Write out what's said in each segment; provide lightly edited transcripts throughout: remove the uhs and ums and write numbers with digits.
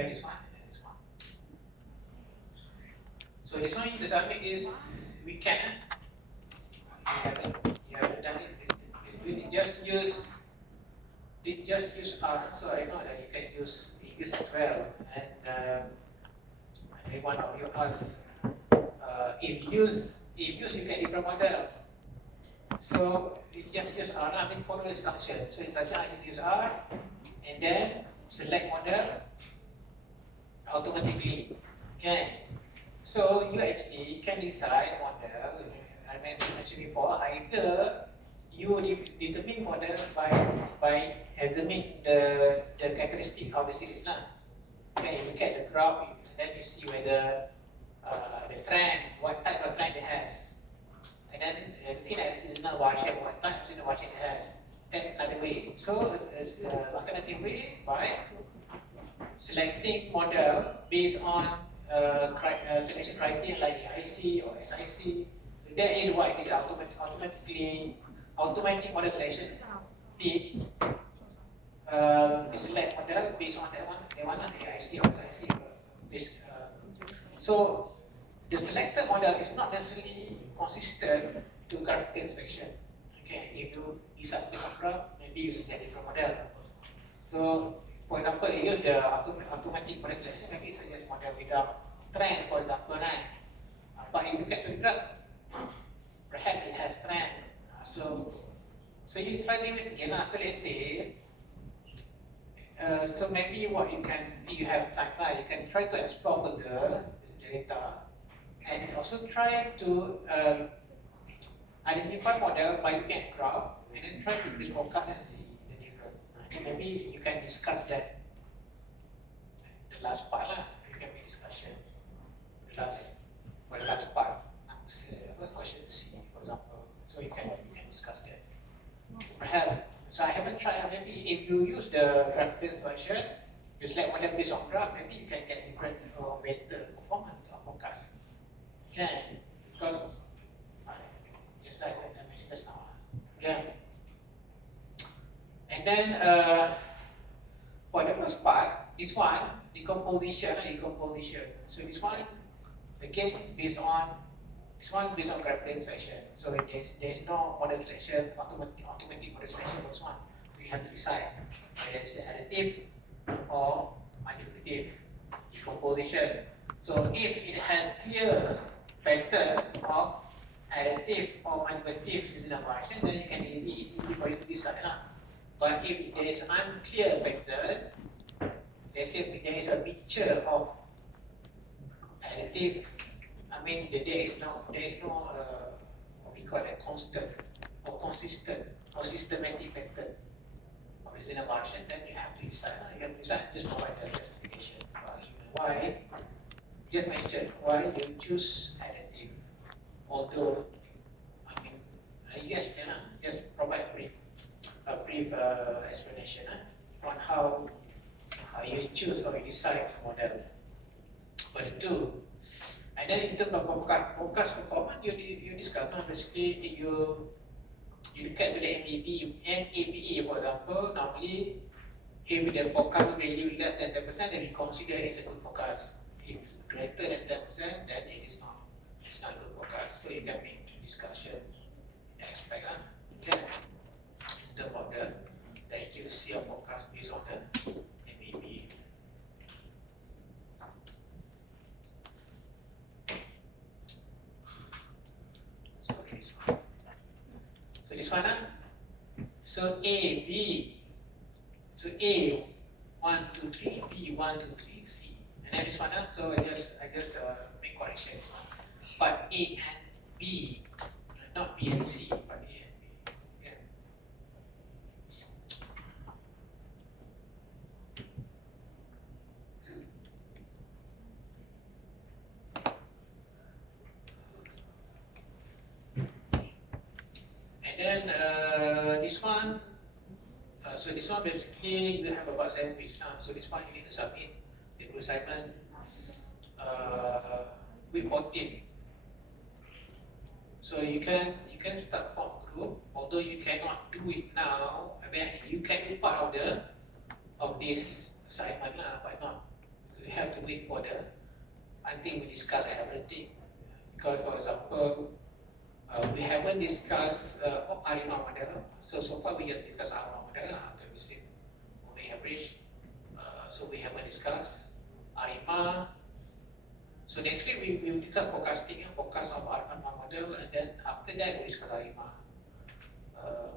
compare this one and this one. So this one, the submit is we can. You haven't done it. You just use R. So I know that you can use as well. And one of you asks, if use you get different model. So you just use R. I mean follow instruction. So instruction I just use R, and then select model automatically. Okay. So you actually can decide model. I mentioned before, either you determine model by assuming the characteristic of the series lah. Okay, you look at the graph, then you see whether the trend, what type of trend it has, and then looking at the seasonal variation, what type of seasonal variation it has. That's another way. So alternative way by selecting model based on selection criteria like IC or SIC. That is what it is automatic model selection. They select model based on that one, AIC or SIC. So the selected model is not necessarily consistent to graphical inspection. Okay, if you decide to graph, maybe you select different model. So for example, you use the automatic model selection, maybe it suggests model without trend, for example, right? But if you look at the graph, perhaps it has trend. So you try to investigate. So let's say, so maybe what you can, if you have time, you can try to explore further the data, and also try to identify model by looking at graph, and then try to build forecast and see the difference. Okay, maybe you can discuss that. The last part lah, you can make discussion. The last part, question C, for example. So you can discuss that. Perhaps. So I haven't tried. Maybe if you use the graphical version, you select model based on graph, maybe you can get different or better performance of forecast. Okay, because just like what I mentioned just now. Okay. And then for the first part, this one decomposition. So this one again based on graphical inspection. So there's no model selection, automatic model selection. This one we have to decide whether it's additive or manipulative decomposition. So if it has clear pattern of additive or manipulative seasonal variation, then you can easy for you to decide. But if there is unclear pattern, let's say there is a mixture of additive, I mean there is no what we call a constant or consistent or systematic pattern of seasonal variation, then you have to decide. You have to decide just provide the justification. Why? Just mention why you choose additive. Although, I mean, yes, just provide a brief explanation on how you choose or you decide model for the two. And then in terms of forecast performance, you discover basically you look at the NAPE, for example. Normally, if the forecast value less than 10%, then we consider it as a good forecast. If greater than 10%, then it is not good forecast. So you can make discussion and expect then the model that you see a forecast based on the NAPE. So this one, so A, B. So A 1, 2, 3, B 1, 2, 3, C. And then this one, so I just make correction. But A and B, not B and C, but A and B. Yeah. And then this one. So this one basically you have about 7 pages now. So this one you need to submit the full assignment with 14. So you can start from group, although you cannot do it now. I mean you can be part of this assignment but not to wait for until we discuss everything. Because, for example, we haven't discussed ARIMA model. So far we just discussed ARIMA model after missing moving average. So we haven't discussed ARIMA. So next week we will discuss forecasting, forecast of ARIMA model, and then after that we discuss ARIMA.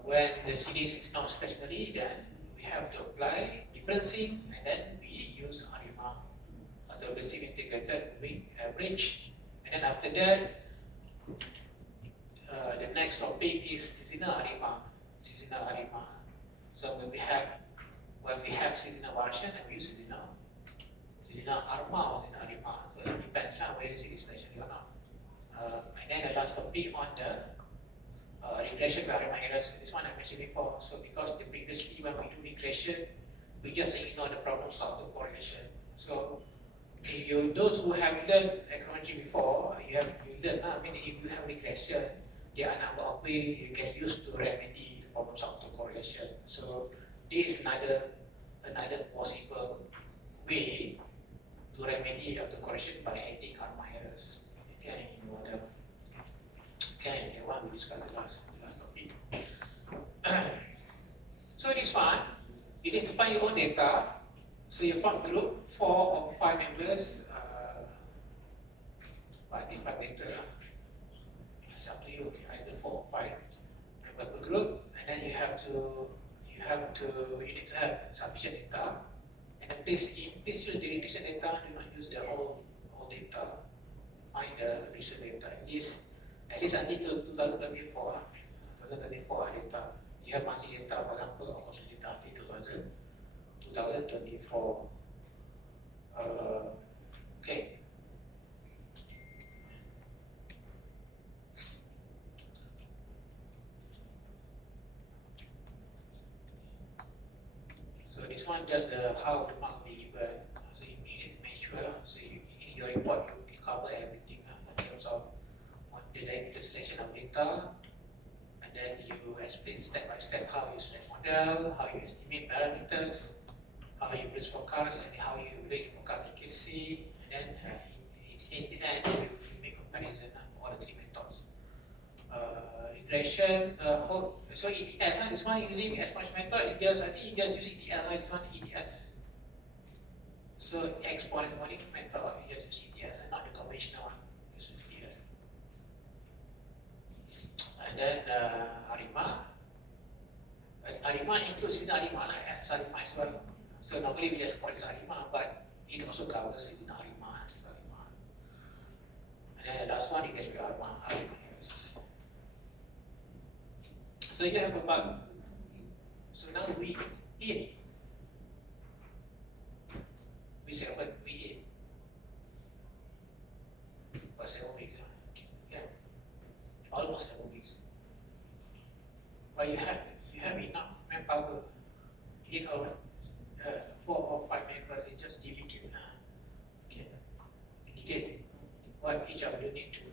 When the CDS is not stationary, then we have to apply differencing, and then we use ARIMA, the basic integrated moving average. And then after that, the next topic is seasonal ARIMA. Seasonal ARIMA. So when we have seasonal variation, and we use seasonal ARMA or seasonal ARIMA. So it depends on whether it is stationary or not. And then the last topic on the regression by ARIMA errors. This one I mentioned before. So because previously when we do regression, we just ignore the problems of the correlation. So if those who have learned econometry before, you learn. I mean, if you have regression, there are a number of ways you can use to remedy the problems of the correlation. So this is another possible way to remedy of the correlation by adding ARIMA errors. Okay, in order. Okay, the one we discussed the last topic. So this one, you need to find your own data. So you form a group, 4 or 5 members. I think 5 later. It's up to you. Okay, either 4 or 5 members per group, and then you need to have sufficient data. And then please use the recent data. Do not use the whole data. Find the recent data. At least until 2024. 2024 data. You have monthly data, for example, or also data until 2024. Okay. So this one just how the mark delivered. So you need to make sure. So in your report you cover everything in terms of the selection of data, and then you explain step by step how you select model, how you estimate parameters, how you build forecast, and how you make forecast accuracy, and then in the end you make comparison of all the 3 methods. Regression, so EDS, this one using exponential method, EDS, I think EDS using EDS, this one EDS. So exponential method, you just use EDS and not the conventional one, use EDS. And then ARIMA. ARIMA includes seasonal ARIMA, ARIMA as well. So normally we just call it ARIMA, but it also covers seasonal ARIMA. And then the last one, you get ARIMA errors. So you have about, so now we say what we for 7 weeks. Yeah, almost 7 weeks. But you have enough manpower. 8 or 4 or 5 members, you just delegate. Okay, delegate what each of you need to do.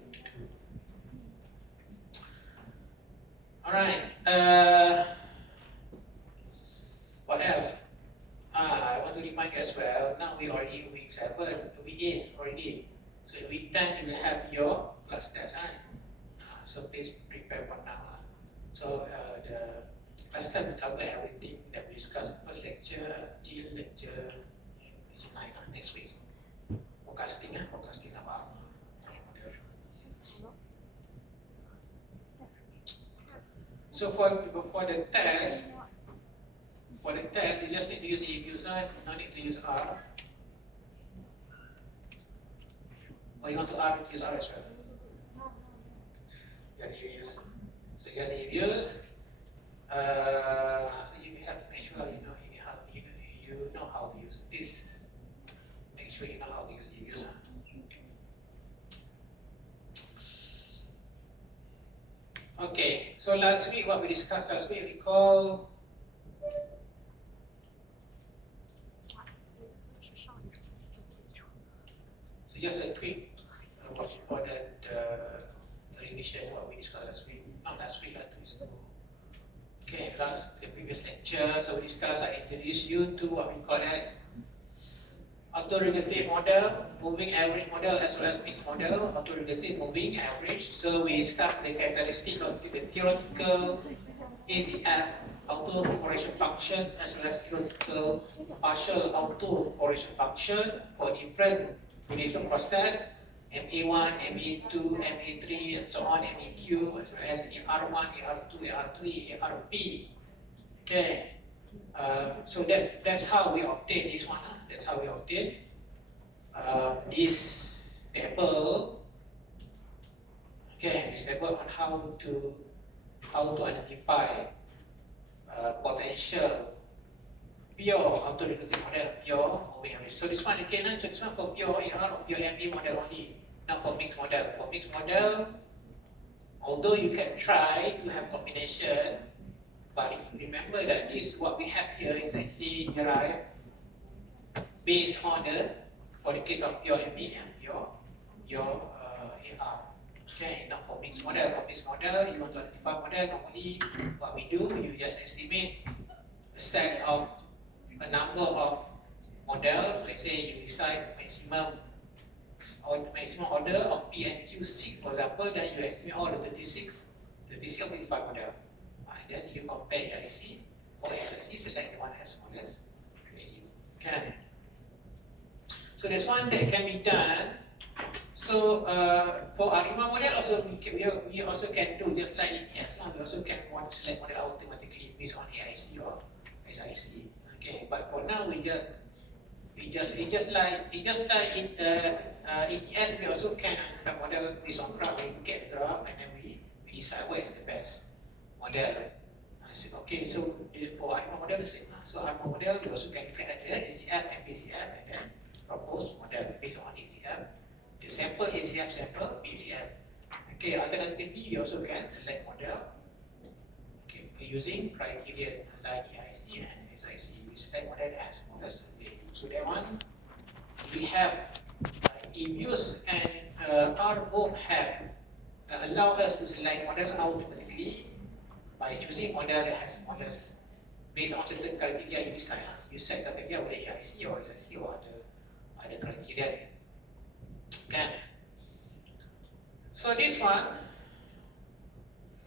All right. What else? I want to remind you as well. Now we already in week 7, week 8 already. So in week 10 you will have your class test. So please prepare for now. So the class test will cover everything that we discussed first lecture till lecture 9 next week. Forecasting about. So for the test, you just need to use EUSA, no need to use R. Or you want to use R as well? Yeah, you use. So you have to use. So you have to make sure you know how to use this. Make sure you know how to use EUSA. Okay, so last week, what we discussed last week, recall. So just a quick what important revision what we discussed last week. Not last week, last week. Okay, the previous lecture, so we discussed, I introduced you to what we call as autoregressive model, moving average model, as well as mixed model, autoregressive, moving average. So we start the characteristic of the theoretical ACF, autocorrelation function, as well as theoretical partial autocorrelation function for different relation process, MA1, MA2, MA3, and so on, MAQ, as well as AR1, AR2, AR3, ARP. Okay. So that's how we obtain this one. That's how we obtain this table. Okay, this table on how to identify potential pure autoregressive model, pure moving average. So this one again, so this one for pure AR or pure MA model only, not for mixed model. For mixed model, although you can try to have combination, but if you remember that this what we have here is actually derived based on for the case of pure MA and pure AR. Okay, not for mixed model. For mixed model, you want to identify model, normally what we do, you just estimate a set of a number of models. Let's say you decide maximum order of P and Q 6, for example, then you estimate all the 36 or 35 model. Then you compare LIC or SIC, select the one as smallest value. Can. So there's one that can be done. So for ARIMA model also we also can do just like ETS. We also can select model automatically based on AIC or SIC. Okay, but for now we just like in ETS we also can have model based on graph. We get graph and then we decide what is the best model. Okay, so for ARIMA model the same. So ARIMA model we also can create the ACF and BCF and then propose model based on ACF. The sample ACF, sample BCF. Okay, alternatively we also can select model. Okay, using criteria like EIC and SIC. We select model that has smallest value. So that one we have EViews and R both have allow us to select model automatically by choosing model that has smallest based on certain criteria you decide. You set the criteria whether EIC or SIC or other criteria. Okay. So this one,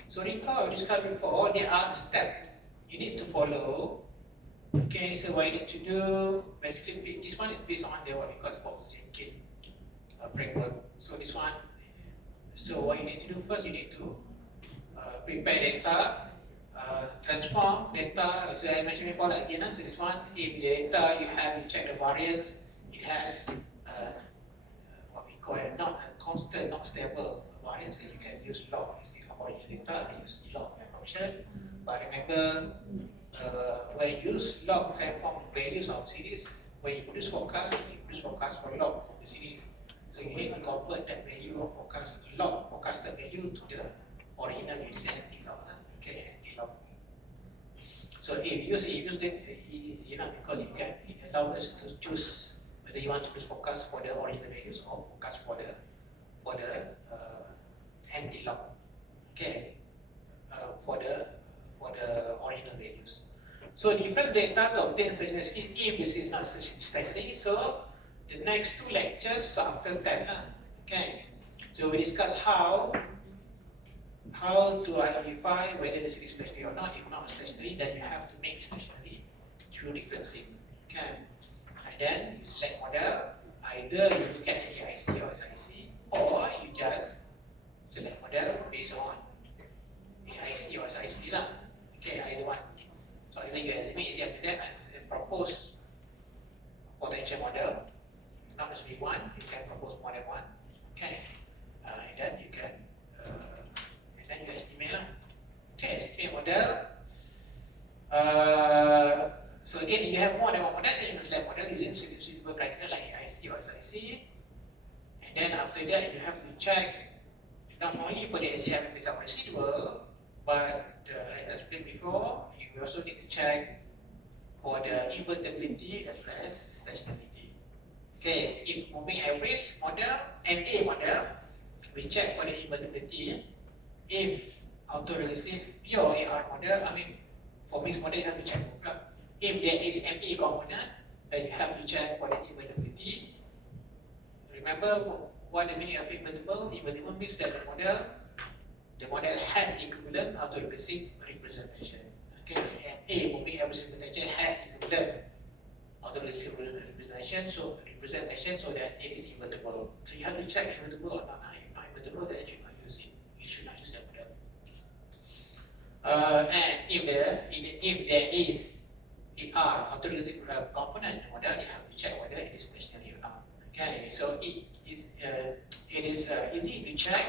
so recall we discussed before, there are steps you need to follow. Okay, so what you need to do, basically this one is based on the what we call Box-Jenkins framework. So this one, so what you need to do first, you need to prepare data, transform data, so I mentioned before again, so this one, if the data you have, you check the variance, it has what we call a not constant, not stable variance, so you can use log instead of original data, use log function. But remember, when you use log transform values of series, when you produce forecast for log of the series. So you need to convert that value of forecasted value to the original value and log. Okay, log. So if you use that, it is because it allows us to choose whether you want to use forecast for the original values or forecast for the empty log. Okay, for the original values. So different data to obtain statistics if this is not statistically. So the next two lectures after that. Okay, so we discuss how to identify whether this is statistically or not. If not statistically, then you have to make statistically through differencing. Okay, and then you select model. Either you look at AIC or SIC, or you just select model based on AIC or SIC lah. Okay, either one. So either you estimate easy after that as propose potential model. Not necessarily one, you can propose more than one. Okay, and then you can estimate lah. Okay, estimate model. So again, if you have more than one model, then you must select model using suitable criteria like AIC or SIC. And then after that, you have to check not only for the ACF based on residual, but as I explained before, you also need to check for the invertibility as well as stationarity. Okay, if moving average model, MA model, we check for the invertibility. If autoregressive pure AR model, for mixed model you have to check both. If there is MA component, then you have to check for the invertibility. Remember what the meaning of invertible? Invertible means that the model has equivalent autorecursive representation. Okay, and A moving average representation has equivalent autorecursive representation, so that it is invertible. So you have to check invertible or not. If not invertible, then you should not use it. You should not use that model. And if there is R autorecursive component in the model, you have to check whether it is stationary or not. Okay, so it is easy to check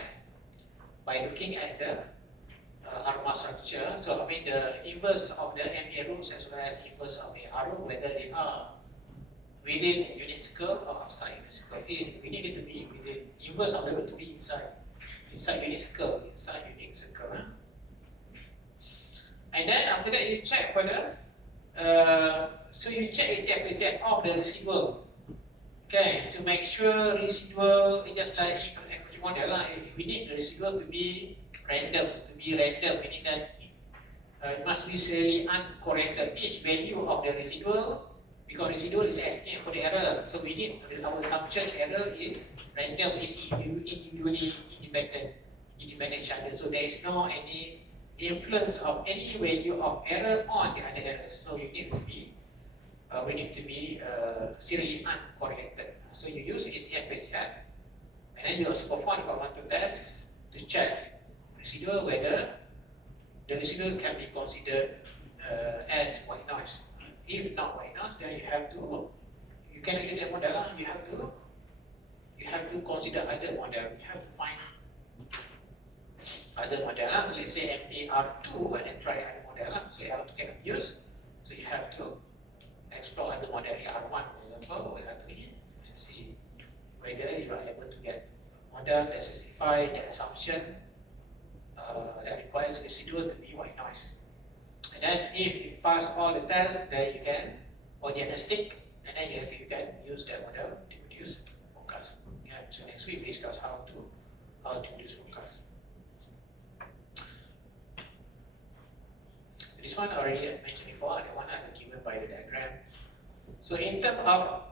by looking at the ARMA structure. So I mean the inverse of the MA rooms as well as inverse of the R room, whether they are within unit circle or outside unit circle. We need it to be within, inverse of the room to be inside unit circle, huh? And then after that you check whether, so you check ACF of the residuals. Okay, to make sure residual, just like in equity model, we need the residual to be random, meaning that it must be serially uncorrected. Each value of the residual, because residual is estimate for the error, so we need our assumption error is random, is individually independent each other. So there is no any influence of any value of error on the other errors. So you need to be we need to be serially uncorrelated. So you use ACF, and then you also perform the fundamental test to check residual whether the residual can be considered as white noise. If not white noise, then you cannot use a model. You have to consider other model. You have to find other model. So let's say MAR2 and then try other model. So R2 cannot use. So you have to explore other model, R1 for example, or R3, and see whether you are able to get model that satisfies the assumption that requires residual to be white noise. And then if you pass all the tests, then you can, or diagnostic, and then you can use that model to produce forecast. Yeah, so next week we discuss how to produce forecast. This one already mentioned before, the one given by the diagram. So in terms of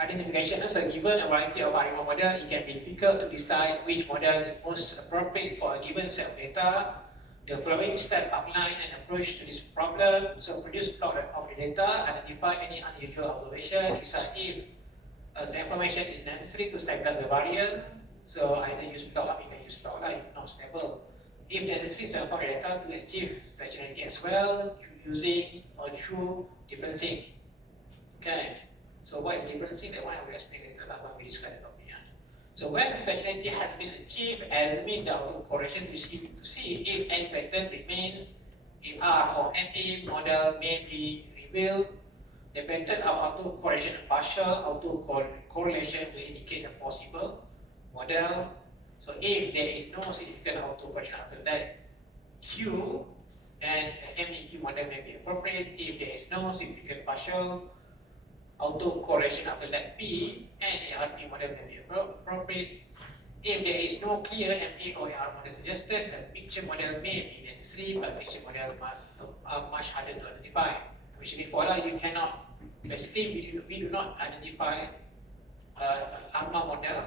identification, so given a variety of ARIMA model, it can be difficult to decide which model is most appropriate for a given set of data. The following step outline an approach to this problem. So produce plot of the data, identify any unusual observation, decide if the information is necessary to stabilize the variance. So either use plot, you can use plot, if not stable. If necessary, sample the data to achieve stationarity as well, using or through differencing. Okay, so what is differencing? That one I will explain later when we discuss the topic. So when stationarity has been achieved, examine the autocorrection to see if any pattern remains, if R or NA model may be revealed. The pattern of autocorrection and partial autocorrelation will indicate a possible model. So if there is no significant autocorrection after that Q, then MEQ model may be appropriate. If there is no significant partial autocorrelation after that P, and ARP model may be appropriate. If there is no clear MA or AR model suggested, a picture model may be necessary, but picture model are much harder to identify. Which before you cannot, basically we do not identify ARMA model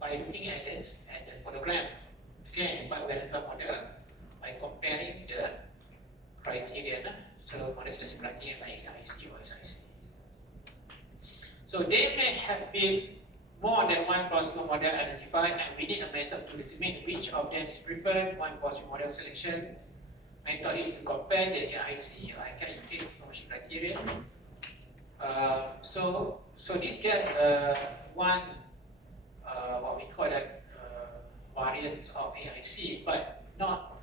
by looking at this at the photogram. Okay, but we identify model by comparing the criteria. So model selection criteria like IC or SIC. So there may have been more than one possible model identified, and we need a method to determine which of them is preferred. One possible model selection method is to compare the AIC, or Identification Information Criteria. So this is just one what we call that variant of AIC, but not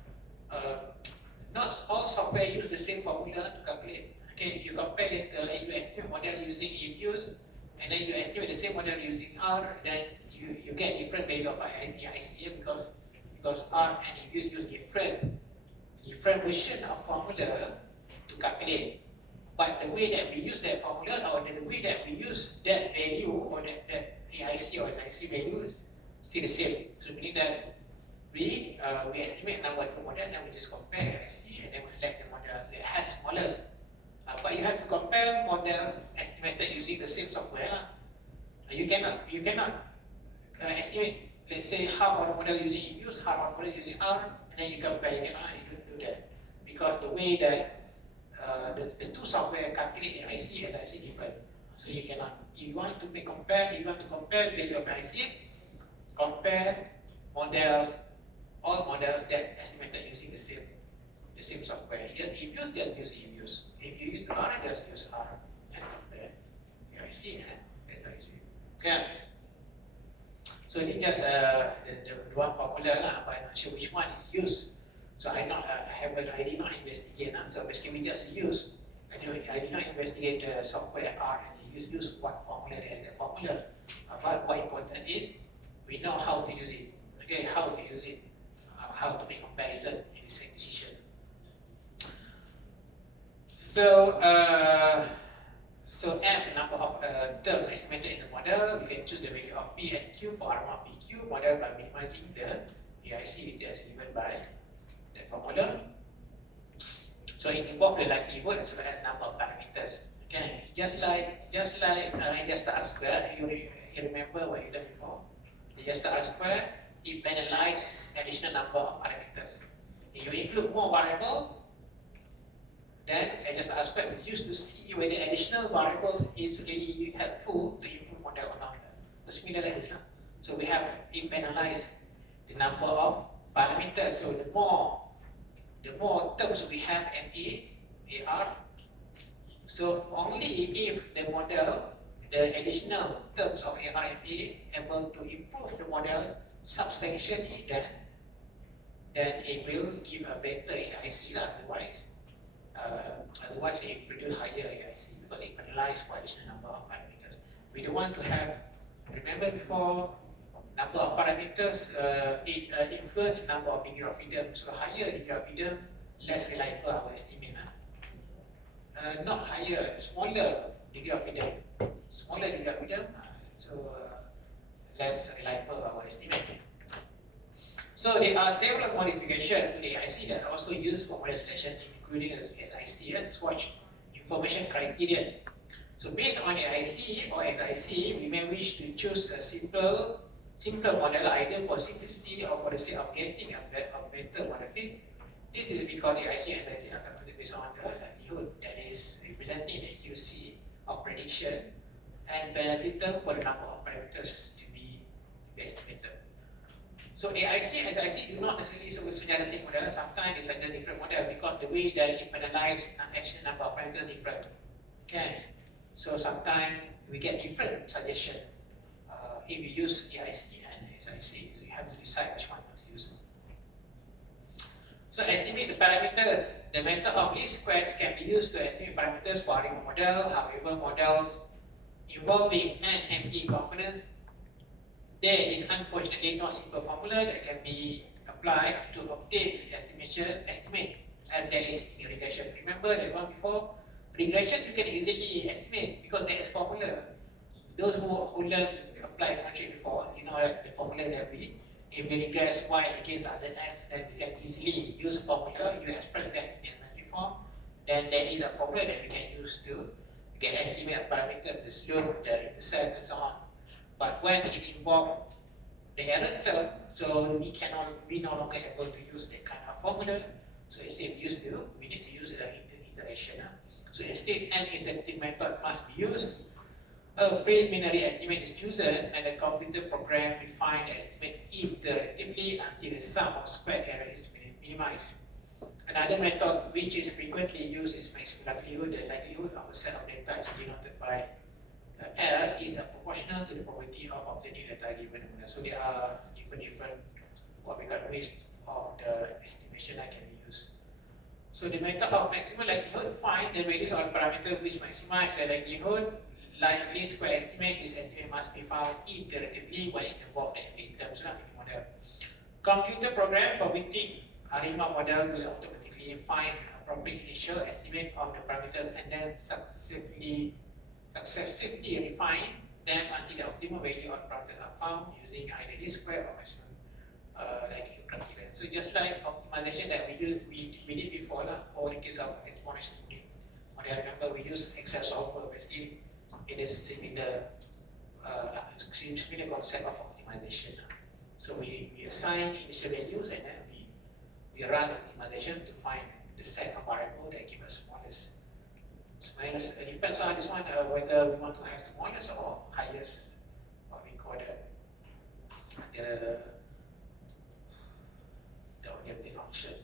all software use the same formula to calculate. Okay, if you compare it, you estimate model using EFUs, and then you estimate the same model using R, then you get different value of AIC because R and EFUs use different version of formula to calculate. But the way that we use that formula, or the way that we use that value, or that AIC or SIC value is still the same. So meaning that we estimate number of model, and then we just compare AIC, and then we select the model that has smallest. But you have to compare models estimated using the same software. You cannot estimate, let's say half of the model using EBUs, half of the model using R, and then you compare. You cannot do that because the way that the two software calculate the IC as IC different. So you cannot. If you want to compare value of IC, compare models, all models that estimated using the same software. Just EBUs, just use EBUs. If you use R, just use R and compare your IC and SIC. Okay. So ini just the one formula lah, but I'm not sure which one is used. So I did not investigate. So basically we just use. Anyway, I did not investigate the software R and use what formula as a formula. But what important is we know how to use it. Okay, how to use it, how to make comparison in the same decision. So M, number of terms estimated in the model, we can choose the value of P and Q for R1 PQ model by minimizing the AIC which is given by the formula. So it involves the likelihood as well as number of parameters. Okay, just like adjusted R square, you remember what you done before. The adjusted R square, it penalizes additional number of parameters. If you include more variables, then adjusted R square is used to see whether additional variables is really helpful to improve model or not. So similar like this. So we have it penalize the number of parameters. So the more terms we have in AR, so only if the model, the additional terms of AR and A able to improve the model substantially, then it will give a better AIC. Otherwise it produce higher AIC because it penalizes for additional number of parameters. We don't want to have, remember before, number of parameters, it influences number of degree of freedom. So higher degree of freedom, less reliable our estimate. Not higher, smaller degree of freedom. Smaller degree of freedom, less reliable our estimate. So there are several modifications to the AIC that are also used for model selection, including as SIC, swatch information criterion. So based on AIC or SIC, we may wish to choose a simpler model either for simplicity or for the sake of getting a better model fit. This is because AIC and SIC are calculated based on the likelihood that is representing the QC of prediction and penalty term for the number of parameters to be estimated. So AIC and SIC do not necessarily suggest the same model. Sometimes they suggest different model because the way that it penalizes actual number of parameters is different. Okay, so sometimes we get different suggestion if we use AIC and SIC. So you have to decide which one to use. So estimate the parameters. The method of least squares can be used to estimate parameters for a model. However, models involving N and E components, there is unfortunately no simple formula that can be applied to obtain the estimate as there is in regression. Remember the one before? Regression you can easily estimate because there is formula. Those who learn apply function before, you know the formula that if we regress y against other x, then we can easily use formula. If you express that in matrix form, then there is a formula that we can use to get estimate of parameters, the slope, the intercept, and so on. But when it involves the error term, so we no longer able to use that kind of formula. So instead we need to use the iteration. So instead, an iterative method must be used. A preliminary estimate is chosen, and the computer program refines the estimate iteratively until the sum of squared error is minimized. Another method which is frequently used is maximum likelihood. The likelihood of a set of data is denoted by L is proportional to the probability of obtaining data given. So there are different what we call ways of the estimation that can be used. So the method of maximum likelihood, find the values of parameters which maximize the likelihood. Like least square estimate, this estimate must be found iteratively when it involves the terms of the model. Computer program permitting ARIMA model will automatically find appropriate initial estimate of the parameters and then successively refine them until the optimal value of parameters are found using either least square or maximum likelihood criteria. So just like optimization that we did before for the case of exponential model, remember we use Excel solver basically. It is in the it's really a concept of optimization. So we assign initial values and then we run optimization to find the set of variables that give us smallest. It depends on this one whether we want to have smallest or highest, what we call the objective function.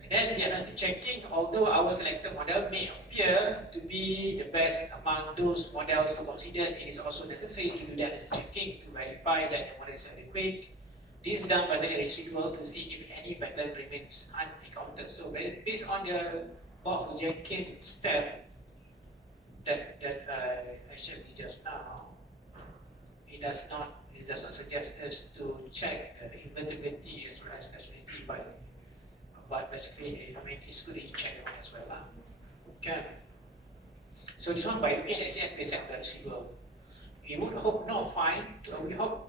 And then diagnostic checking, although our selected model may appear to be the best among those models considered, it is also necessary to do diagnostic checking to verify that the model is adequate. This is done by the residual to see if any pattern remains unencountered. So based on the Box-Jenkins step that I showed you just now, it does not suggest us to check the invertibility as well as nationality, but basically, I mean, it's good to check it as well. Okay. So this one by looking at SCF based on the residual, we hope to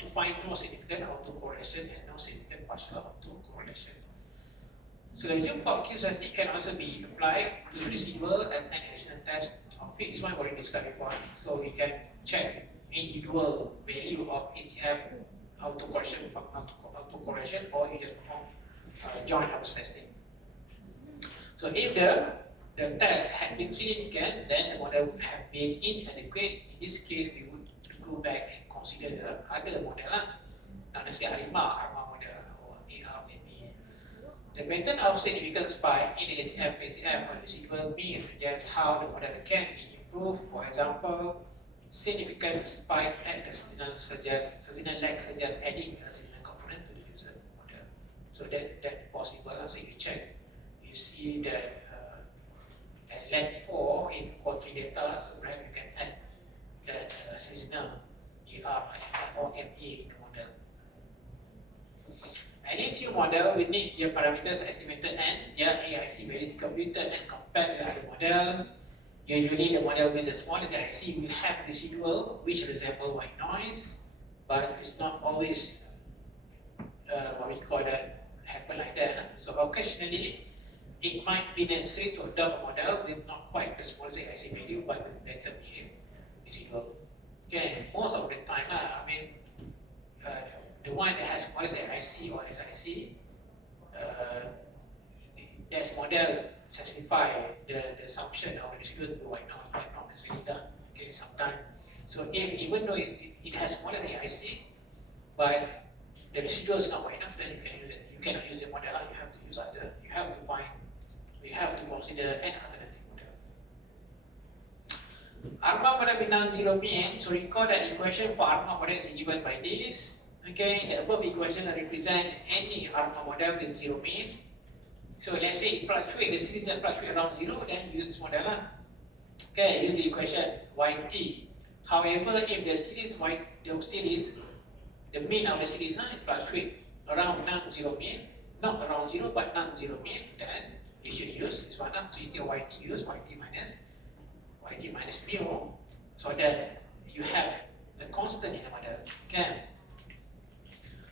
find no significant autocorrelation and no significant partial autocorrelation. So the QSSD can also be applied to the residual as an additional test of it. This one already described before. So we can check individual value of SCF autocorrelation or you just perform joint house testing. So if the test had been significant, then the model would have been inadequate. In this case, we would go back and consider the other model, not necessarily ARMA model or AR maybe. The pattern of significant spike in the SCF or residual may suggest how the model can be improved. For example, significant spike at the signal lag suggests adding a signal component to the user model. So that's possible. So if you check, you see that at lag 4 in quality data, so perhaps you can add that seasonal ER or MA in the model. Any new model will need their parameters estimated and their AIC values computed and compared with other model. Usually the model with the smallest AIC will have residual which resemble white noise, but it's not always what we call that happen like that. So occasionally it might be necessary to adopt a model with not quite the smallest AIC value but with better residual. Okay, most of the time, I mean, the one that has smallest AIC or SIC, that model satisfy the assumption of the residual to be white noise, but not necessarily done. Okay, sometimes. So even though it has smallest AIC, but the residual is not white noise, then you can use it. You cannot use the model. You have to use other. You have to consider an alternative model. ARMA model with non-zero mean. So recall that equation for ARMA model is given by this. Okay, the above equation represent any ARMA model with zero mean. So let's say it fluctuates, the series just fluctuates around 0, then use this model. Okay, use the equation YT. However, if the series, the mean of the series it fluctuates around non-zero mean, not around 0 but non-zero mean, then you should use this one. So you can YT use YT minus mu, so that you have the constant in the model. Okay.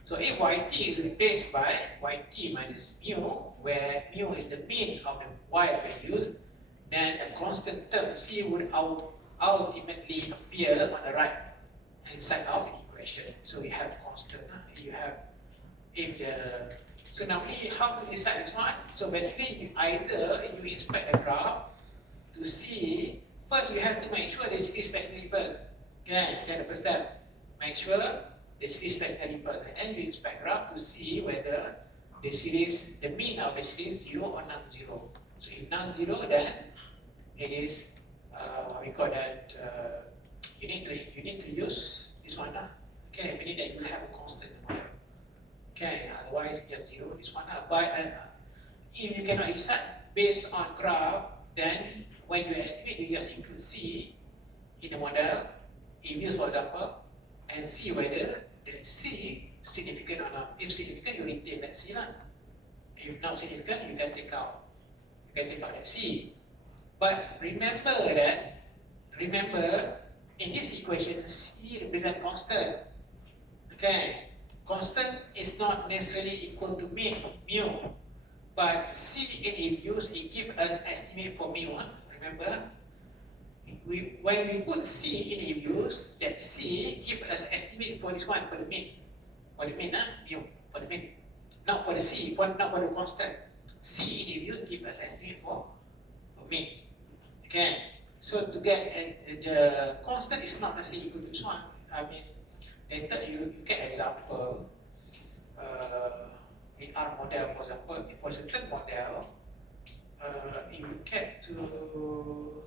So if YT is replaced by YT minus mu, where mu is the mean of the Y values, then a constant term C would ultimately appear on the right hand side of the equation. So we have constant. So now how to decide this one? So basically, either you inspect the graph to see. First, you have to make sure the series stationary first. Okay, that's the first step. Make sure the series stationary first, and then you inspect graph to see whether the mean of the series is 0 or non-zero. So if non-zero, then it is what we call that. You need to use this one. Okay, meaning that you will have a constant model. Okay, otherwise just 0 this one. But if you cannot decide based on graph, then when you estimate, you just include C in the model. If you use, for example, and see whether the C is significant or not. If significant, you retain that C. If not significant, you can take out that C. But remember in this equation, C represents constant. Okay, constant is not necessarily equal to mu, but C in use, it gives us estimate for mu. Remember, when we put C in a use, that C give us estimate for this one, for the mean. For the mean, mu, for the mean. Not for the C, not for the constant. C in a use give us estimate for mean. Okay, so to get the constant is not necessarily equal to this one. I mean, later you get example in our model, for example, for certain model, you get to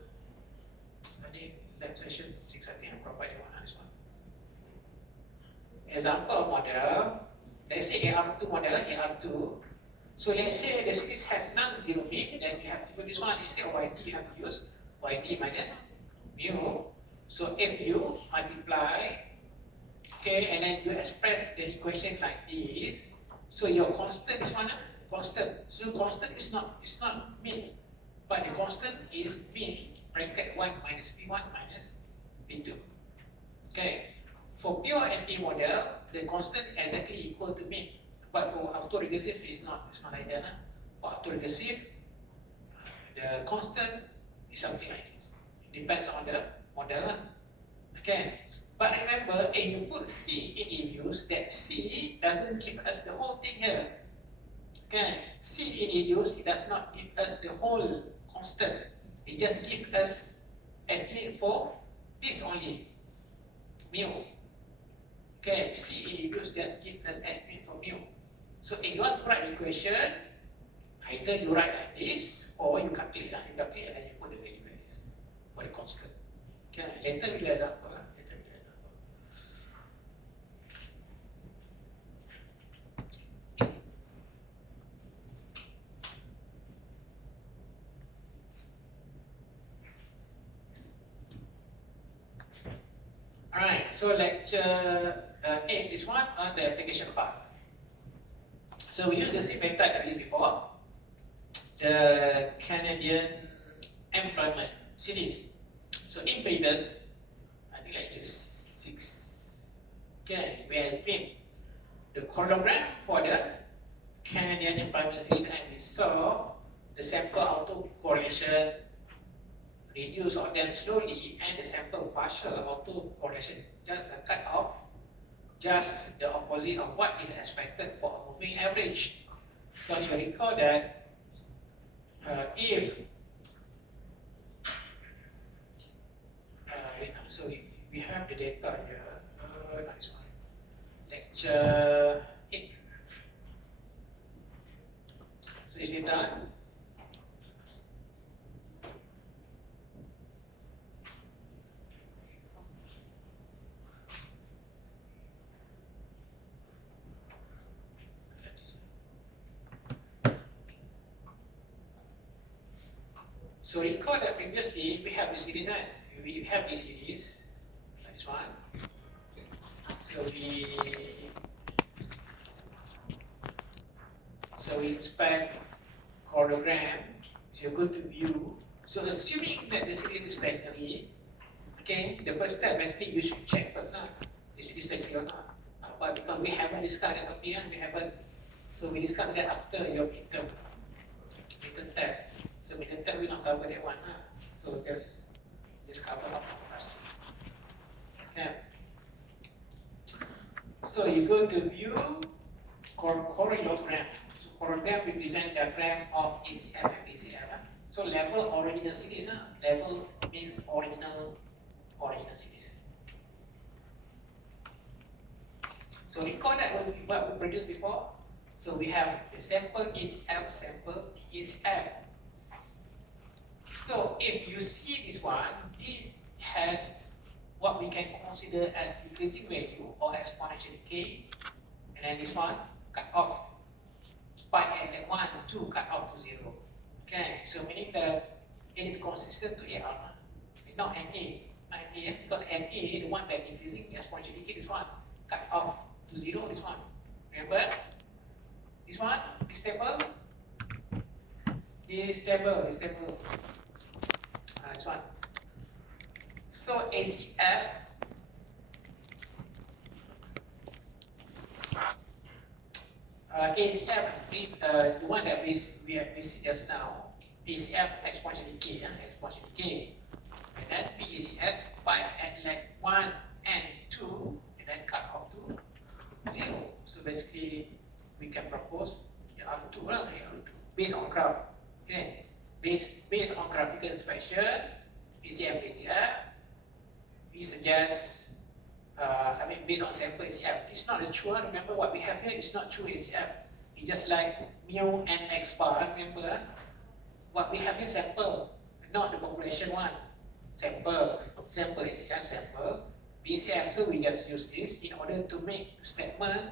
I think lab session 6, I think I provide one on this one. Example model, let's say AR2 model, AR2. So let's say the series has non-zero mean, then you have to put this one instead of YT, you have to use YT minus mu. So if you multiply, okay, and then you express the equation like this, so your constant is one, constant. So constant is not mean, but the constant is mean bracket 1 minus P1 minus P2. Okay, for pure NP model, the constant exactly equal to mean. But for autoregressive, it's not like that. For autoregressive, the constant is something like this. It depends on the model. Okay, but remember, if you put C in use, that C doesn't give us the whole thing here. Okay, C in use, it does not give us the whole constant. It just gives us estimate for this only, mu. Okay, C in use just gives us estimate for mu. So if you want to write equation, either you write like this or you calculate, and then you put the value like this for the constant. Okay, later we do example. Alright, so lecture 8, this one on the application part. So we use the same method that we did before, the Canadian employment series. So in previous, I think lecture 6, okay, we have been the chronogram for the Canadian employment series, and we saw the sample autocorrelation reduce or then slowly, and the sample partial autocorrelation just cut off, just the opposite of what is expected for a moving average. So you recall that if so we have the data here. Not this one. Lecture 8. So is it done? So recall that previously we have this series, right? We have this series, like this one. So we expect chronogram. So you go to view. So assuming that the series is stationary, okay, the first step basically you should check first, the series is stationary or not. But because we haven't discussed that here, so we discussed that after your midterm test. So midterm we don't cover that one, so just cover up first. Okay. So you go to view chronogram. So chronogram represent diagram of ACF and ACF. So level original series. Level means original series. So recall that what we produced before. So we have the sample ACF, sample ACF. So if you see this one, this has what we can consider as decreasing value or exponential decay, and then this one cut off by at 1, 2 cut off to 0. Okay, so meaning that it is consistent to AR, not NA, because NA, the one that increasing exponential decay, this one cut off to 0, this one. Remember? This one is stable. This stable. This one. So ACF the one that we see just now, ACF exponential decay, then PDCS by at leg 1 and 2, and then cut off to 0. So basically, we can propose R2 based on graph. Okay, based on graphical inspection, ACM, we suggest, based on sample ACM, it's not a true one. Remember what we have here is not true ACM. It's just like mu and x bar. Remember, what we have here sample, not the population one. Sample ACM, sample BCM. So we just use this in order to make statement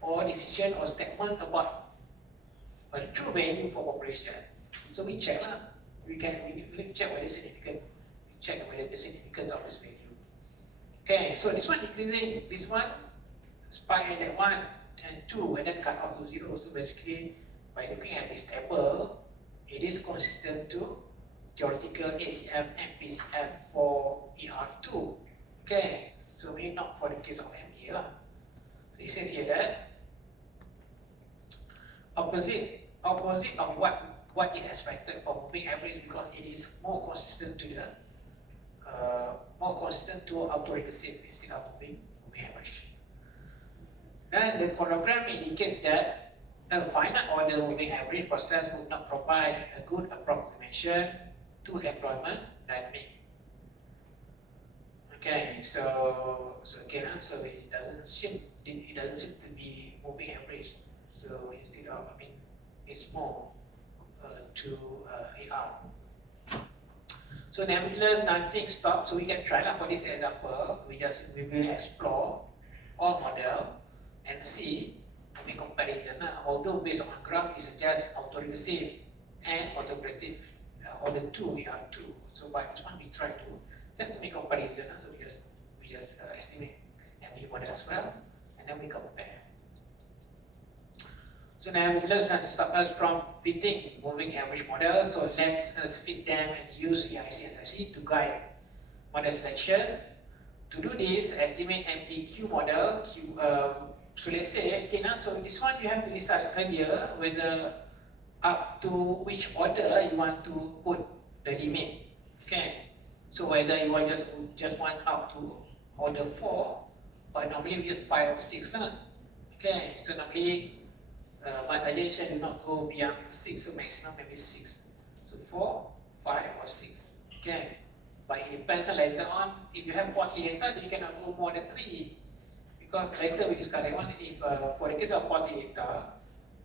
or decision or statement about a true value for population. So we check lah. We check whether significant. We check whether the significance of this value. Okay, so this one decreasing, this one spike at 1 and 2, and then cut off to 0. So basically, by looking at this table, it is consistent to theoretical ACM and PCM for ER2. Okay, so maybe not for the case of MA lah. So it says here that opposite of what is expected for moving average, because it is more consistent to the autoregressive instead of moving average. Then the chronogram indicates that a finite order moving average process would not provide a good approximation to employment dynamic. Okay, so it doesn't seem to be moving average. So instead of, it's more to AR. So nevertheless, nothing stops. So we can try for this example. We will explore all model and see the comparison. Although based on graph, it suggests autoregressive and autoregressive order 2 ER2. So by this one, we try to just to make comparison. So we just estimate MA model as well, and then we compare. So nevertheless, let's stop us from fitting moving average models. So let's fit them and use EIC and SIC to guide model selection. To do this, estimate MAQ model. So let's say, okay, now, so this one you have to decide earlier whether up to which order you want to put the limit. Okay, so whether you want just want up to order 4, but normally we use 5 or 6 lah. Okay, so normally my suggestion do not go beyond 6, so maximum maybe 6. So 4, 5 or 6. Okay, but it depends later on. If you have quality data, then you cannot go more than 3. Because later we discuss that one. If for the case of quality data,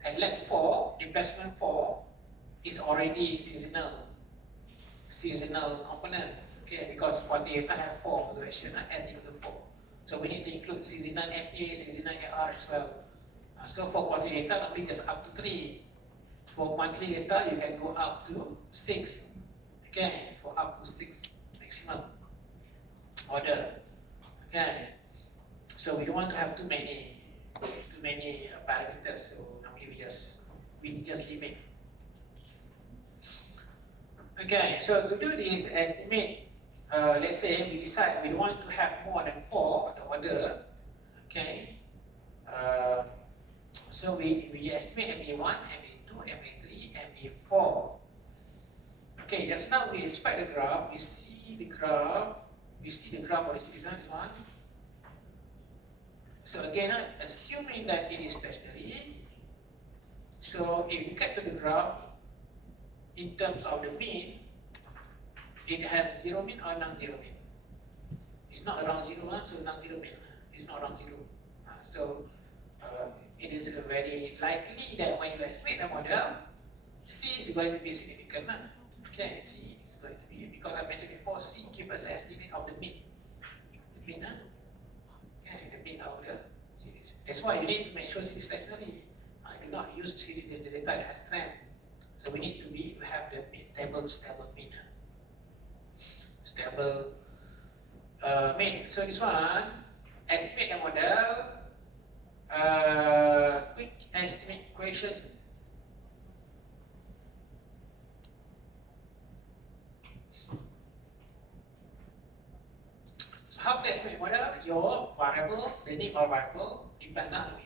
at leg 4, replacement 4 is already seasonal component. Okay, because quality data have 4 observation as equal to 4. So we need to include seasonal MA, seasonal AR as well. So for quality data, normally just up to 3. For monthly data, you can go up to 6. Okay, for up to 6 maximum order. Okay, so we don't want to have too many parameters. So normally we just limit. Okay, so to do this estimate, let's say we decide we want to have more than 4 the order. Okay. So we estimate MA1, MA2, MA3, MA4. Okay, just now we inspect the graph, we see the graph of this one. So again, assuming that it is stationary, so if you get to the graph, in terms of the mean, it has 0 mean or non-zero mean. It's not around 0, so non-zero mean. It's not around 0. So it is very likely that when you estimate the model, C is going to be significant. Okay, C is going to be, because I mentioned before, C gives us an estimate of the mean. Okay, the mean of the series. That's why you need to make sure C is stationary. Do not use series the data that has trend. So we need to have the mean, stable mean. Stable mean. So this one, estimate the model. Quick estimate equation. So how to estimate model? Your variables, the name of variable, depends on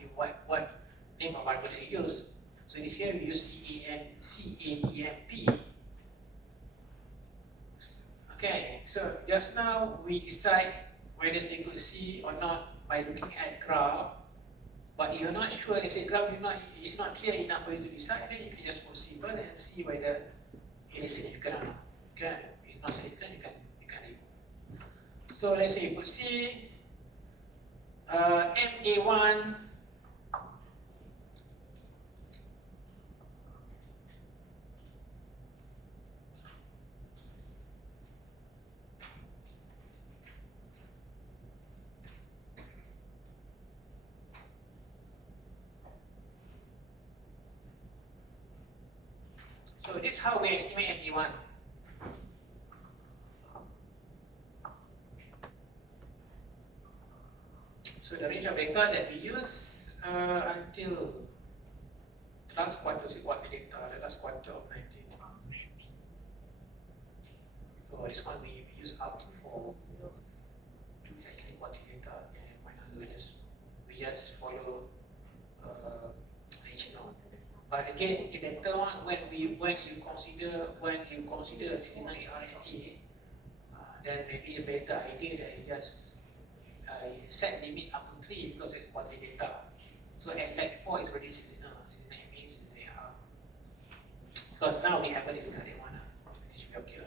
what name of variable you use. So this here we use CAEMP. Okay, so just now we decide whether they could see or not by looking at graph. But you're not sure, they say graph is not clear enough for you to decide, then you can just proceed further and see whether it is significant or not. Okay, if it's not significant, you can leave. So let's say you could see MA1 so this is how we estimate MA1. So the range of data that we use until the last quarter, the last quarter of 19. So this one we use up to 4. It's actually quarter data, and we just follow regional. But again, in the third one, when you consider a seasonal RNA, then maybe a better idea that you just set limit up to 3 because it's quarterly data. So at lag 4 is already seasonal. Seasonal means they are because now we haven't discussed that one. It should be okay.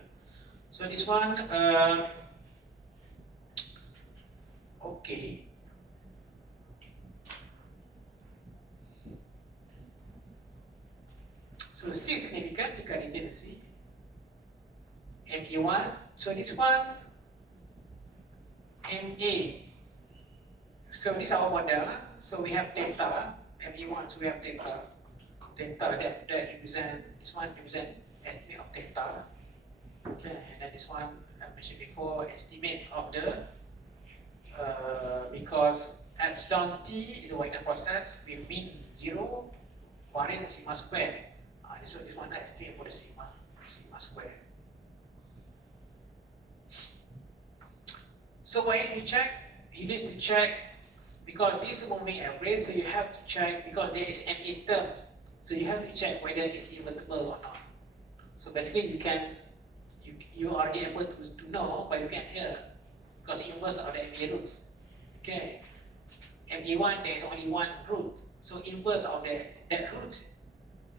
So this one, okay. So C is significant, you can retain the C. MA1. So this one, MA. So this is our model. So we have theta, MA1, so we have theta. Theta that represent, this one represent estimate of theta. Okay, and then this one I mentioned before, estimate of the because epsilon t is a Wagner process with mean 0, variance sigma square. So this one I estimate for the sigma square. So what you need to check? You need to check because this is moving average, so you have to check because there is MA terms. So you have to check whether it's invertible or not. So basically you are already able to know, but you can hear because inverse of the MA roots. Okay. MA1 there is only one root. So inverse of that root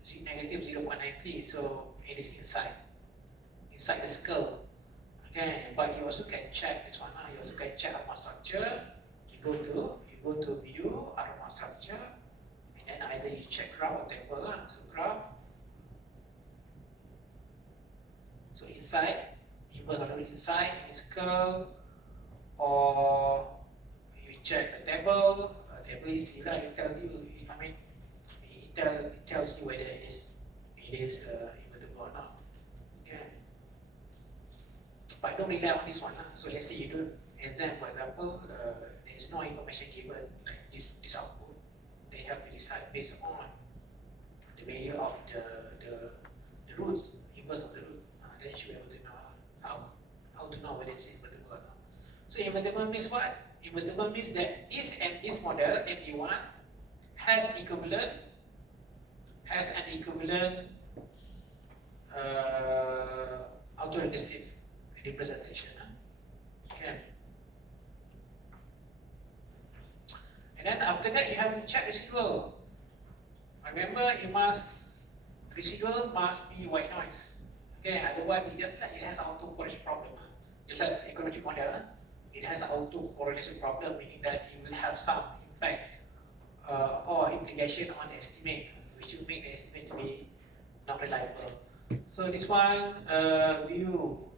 is negative 0.93. So it is inside the skull. Okay, but you also can check this one. You also can check aroma structure. You go to view aroma structure, and then either you check graph or table. So graph. So inside, you put a inside in skull, or you check the table. Table is sila. It tells you. I mean, it tells you whether it is invertible or not. Okay. But don't rely on this one. So let's say you do exam, for example, there is no information given like this output. They have to decide based on the value of the roots, inverse of the root. Then you should be able to know how to know whether it's invertible or not. So invertible means what? Invertible means that this model MA1 has an equivalent autoregressive representation. Okay. And then after that, you have to check residual. Remember, residual must be white noise. Okay, otherwise it has autocorrelation problem. Just like econometric model, it has autocorrelation problem, meaning that it will have some impact or implication on the estimate, which will make the estimate to be not reliable. So this one, view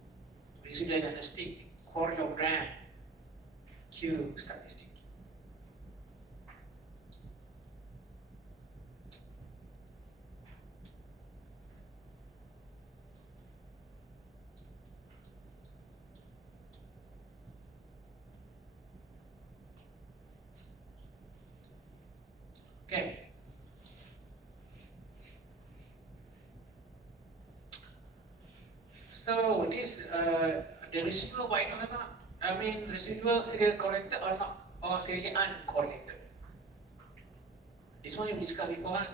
residual diagnostic choreogram Q statistic. Okay. So this the residual white or not? I mean residual serial corrected or not, or serially uncorrected. This one you discussed before.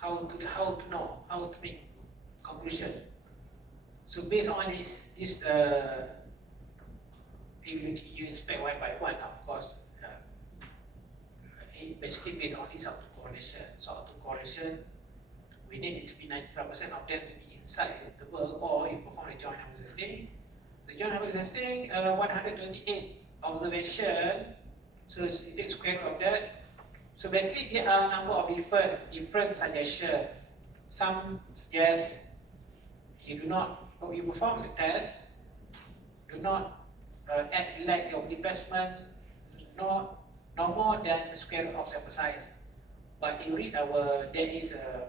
How to know, how to make conclusion. So based on this if you inspect one by one, of course, it basically based on this autocorrelation. So autocorrelation, we need it to be 95% of them to be inside the table, or you perform a joint Habermas testing. The joint Habermas testing, 128 observation, so you take square root of that. So basically there are a number of different suggestions. Some suggest you do not, when you perform the test, do not add lag of replacement no more than the square root of sample size. But you read there is a,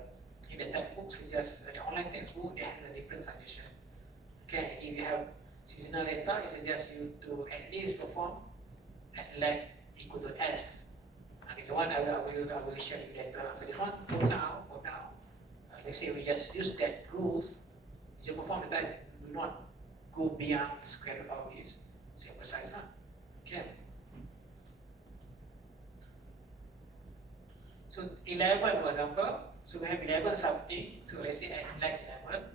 in the textbook, the online textbook, there has a different suggestion. Okay, if you have seasonal data, it suggests you to at least perform at lag equal to S. The one I will share you later. So this one, for now, let's say we just use that rules, you perform the test, do not go beyond the square root of this sample size. Okay. So 11, for example, so we have 11 something, so let's say at lag 11.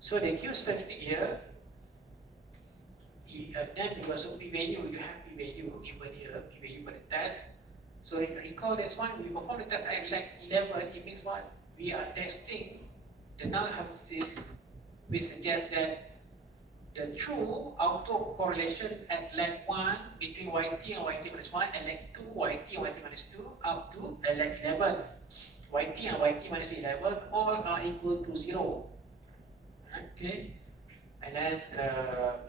So the Q statistic here, then because of p-value, you have p-value given here, p-value for the test. So recall this one, we perform the test at lag 11, it means what? We are testing the null hypothesis, which suggests that the true autocorrelation at lag 1 between yt and yt minus 1 and lag 2 yt and yt minus 2 up to lag 11. Yt and yt minus 11 all are equal to 0. Okay. And then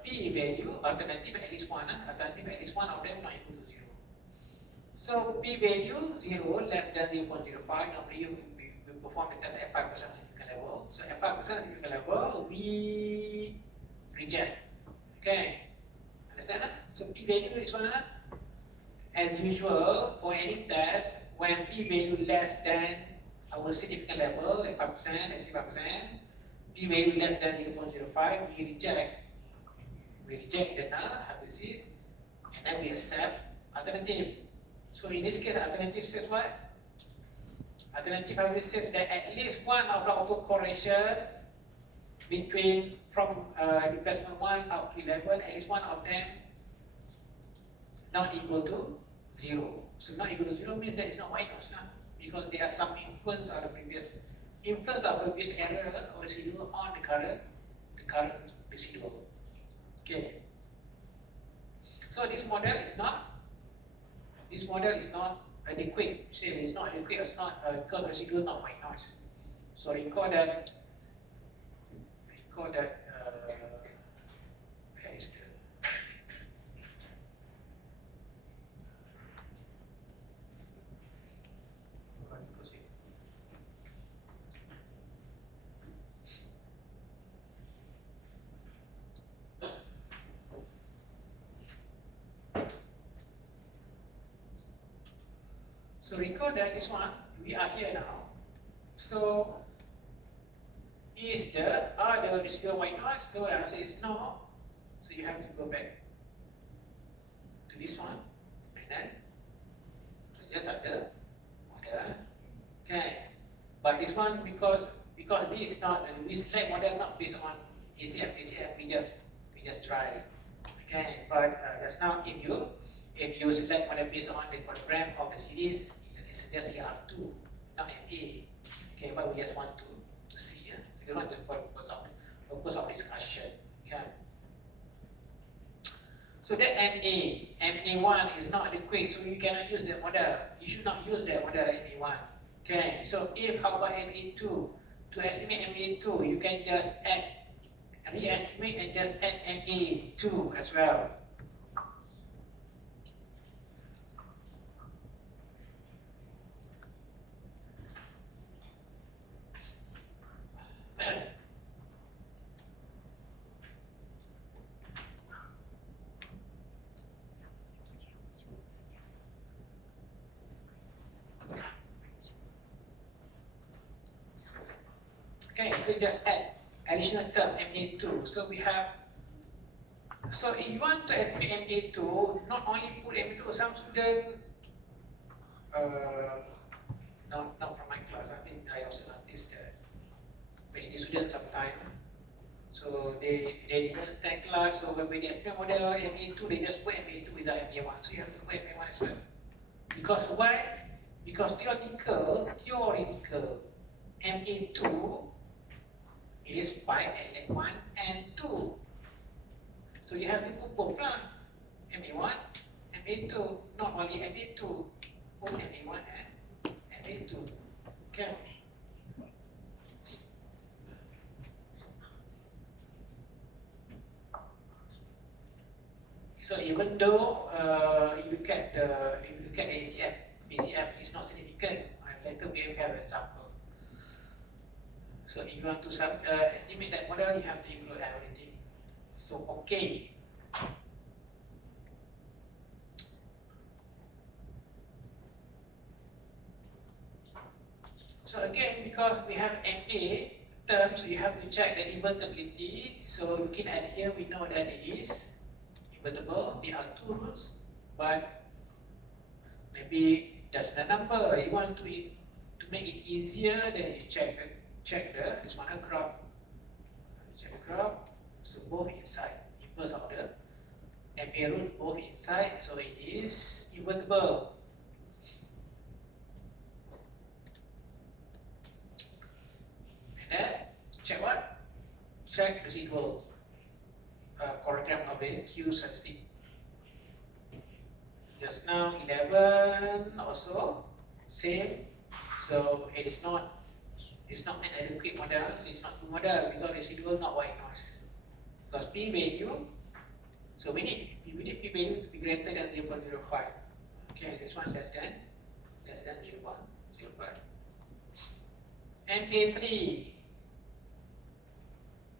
p-value, alternative at least one of them not equal to 0. So p-value 0 less than 0.05, normally we perform the test at 5% significant level. So at 5% significant level, we reject. Okay, understand that? So p-value is one. As usual, for any test, when p-value less than our significant level, like 5%, let's say 5%, p-value less than 0.05, we reject the null hypothesis, and then we accept alternative. So in this case, alternative says what? Alternative hypothesis says that at least one of the autocorrelation between from replacement 1 up to 11, at least one of them not equal to 0. So not equal to 0 means that it's not white noise now, because there are some influence of the previous error or residual on the current residual. Okay. So this model is not adequate. You say it's not adequate, it's not because residual is not white noise. So recall that where is the so recall that this one, we are here now. So are the residual white noise? No, the answer is no. So you have to go back to this one and then just other model. Okay. But this one, because this is not, and we select model not based on ACF, we just try. Okay. But just now, if you select model based on the program of the series, it's just R2, not MA. Okay, but we just want to see. So you want the purpose of discussion. Okay. So that MA1 is not adequate, so you cannot use that model. You should not use that model MA1. Okay, so how about MA2? To estimate MA2, you can just re-estimate and just add MA2 as well. Okay, so just add additional term MA2. So we have, so if you want to estimate MA2, not only put MA2, some student, not from my class, I think I also noticed that many students sometimes, So they didn't thank us. So when they estimate model MA2, they just put MA2 without MA1. So you have to put MA1 as well. Because why? Because theoretical MA2 is 5 and 1 and 2. So you have to put both lah. MA1, MA2, not only MA2, both MA1 and MA2. Okay. So even though if you look at the ACF is not significant. Later we have an example. So if you want to estimate that model, you have to include everything. So okay. So again, because we have NA terms, you have to check the invertibility. So looking at here, we know that it is invertible. There are two roots, but maybe that's the number. You want to make it easier, then you check the this one graph. Check the graph. So both inside, inverse of the MA root, both inside. So it is invertible. Then check what? Check residual choreograph of the Q statistic. Just now 11 also same. So it is not an adequate model. So it's not good model because residual not white noise. Because p value, so we need p value to be greater than 0.05. Okay, this one less than 0.05. MA3.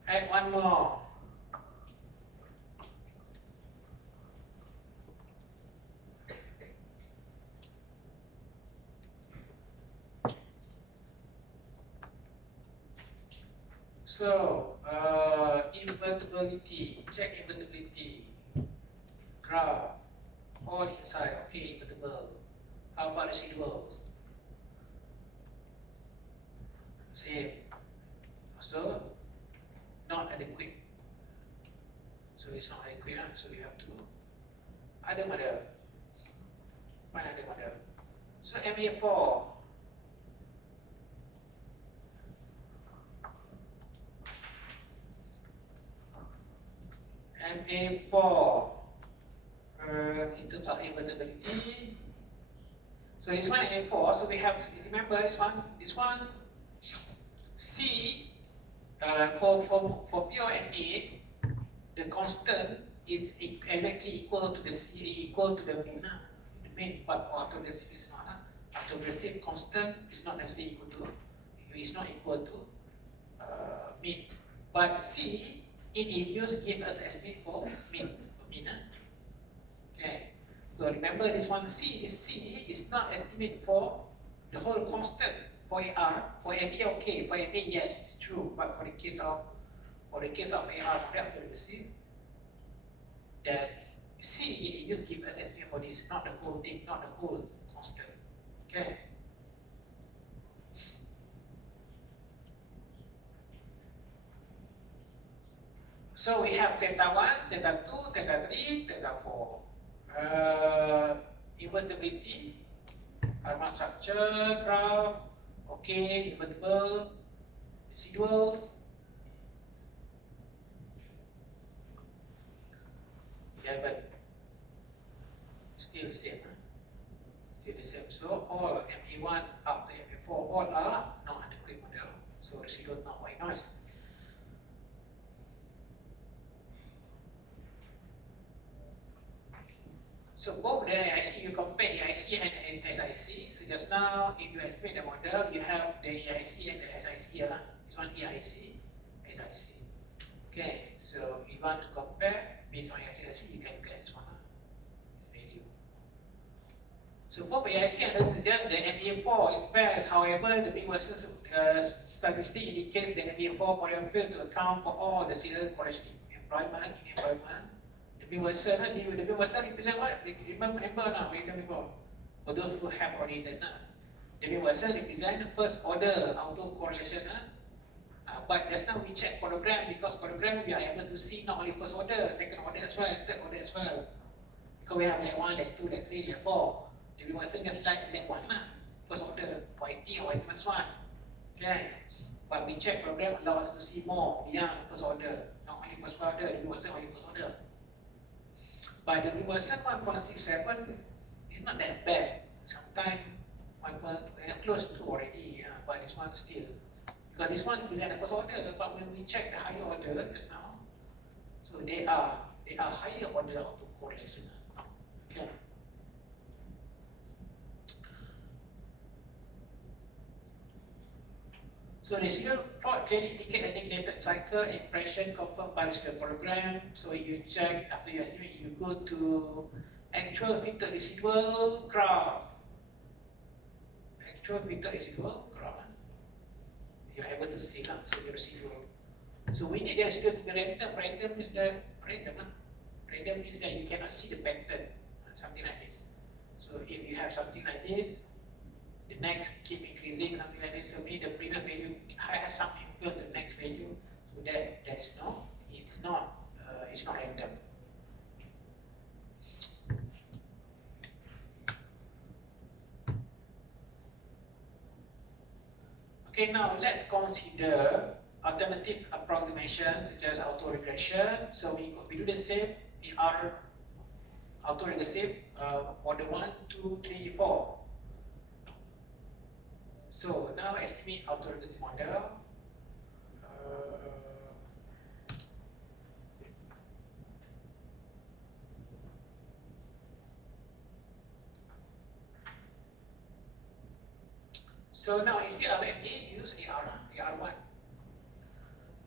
Add one more. So, invertibility, check invertibility. Graph, all inside, okay, invertible. How about residuals? Same. So, not adequate. So it's not adequate, so you have to other model. Find other model. So MA4. MA4 in terms of invertibility. So this one MA4. So we have, remember this one C for pure MA, the constant is exactly equal to the C, equal to the mean, but for autoregressive is not. Autoregressive constant is not necessarily equal to, it's not equal to mean. But C in induce give us estimate for mean. Okay. So remember this one C is not estimate for the whole constant. For AR, for MA okay, for MA yes, it's true, but for the case of AR, for the autoregressive, that C in induce give us estimate for this, not the whole thing, not the whole constant. Okay. So we have theta 1, theta 2, theta 3, theta 4. Invertibility, Karman structure, graph, okay, invertible, residuals. 11. Still the same. Still the same. So all MA1 up to MA4 all are not adequate model. So residual not white noise. So both the AIC, you compare AIC and SIC. So just now, if you estimate the model, you have the AIC and the SIC here. This one AIC, SIC. Okay, so if you want to compare based on SIC, you can look at this one. This value. So both AIC and SIC suggest the MA4 is best. However, the Bing-Watson statistic indicates that MA4 model failed to account for all the serial correction employment, in employment. The Bing-Watson represent what? Remember now, we can before. For those who have already done. The Bing-Watson represent the first order autocorrelation. but just now we check program because program we are able to see not only first order, second order as well, third order as well. Because we have leg 1, leg 2, leg 3, leg 4. The Wilson just like leg 1 lah. First order, YT or YT minus 1. Okay. But we check program allow us to see more beyond first order. Not only first order, the Wilson only first order. But the Wilson 1.67 is not that bad. Sometimes close to already, but this one still. Because this one is at the first order, but when we check the higher order just now, so they are higher order autocorrelation. Okay. So the serial plot clearly indicate a neglected cycle impression confirmed by the serial program. So you check after you estimate, you go to actual fitted residual graph. Actual fitted residual graph. You're able to see that, so the residual. So we need the residual to be random. Random is the random. Random means that you cannot see the pattern, something like this. So if you have something like this, the next keep increasing, something like this. So we need the previous value has some equal to the next value. So that is no, it's not random. Okay, now let's consider alternative approximations such as autoregression. So we do the same in our autoregressive model 1, 2, 3, 4. So now estimate autoregressive model. So now instead of MA, use AR1.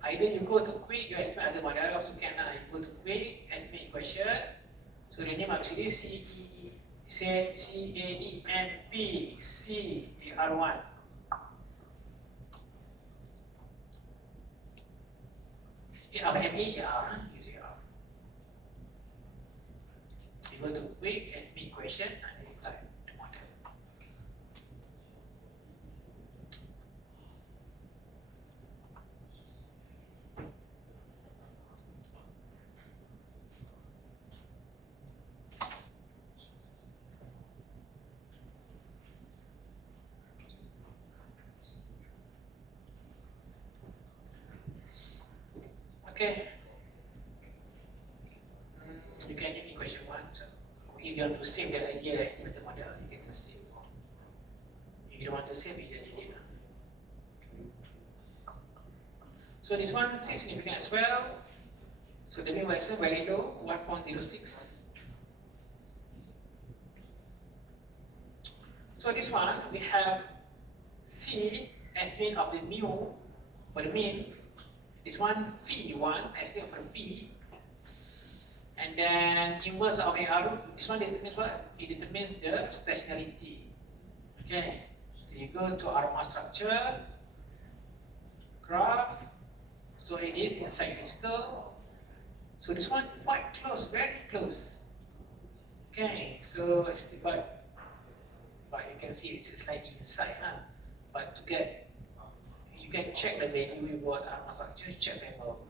Either you go to quick, you estimate other model, also can you go to quick, estimate equation. So the name of it is CADMP CAR1. Instead of MA, AR, use AR. You go to quick, estimate equation, and you type the model. Okay. You can give me question 1. So if you want to save that idea, estimated model, you can just save. If you don't want to save, you just delete. So this one is significant as well. So the mean was very low, 1.06. So this one, we have C as mean of the mu for the mean. This one, phi 1, estimate for phi. And then inverse of AR, this one determines what? It determines the stationarity. Okay, so you go to our mass structure, graph, so it is inside physical. So this one quite close, very close. Okay, so it's but you can see it's slightly inside. But to get, you can check the value we want our mass structure, check table.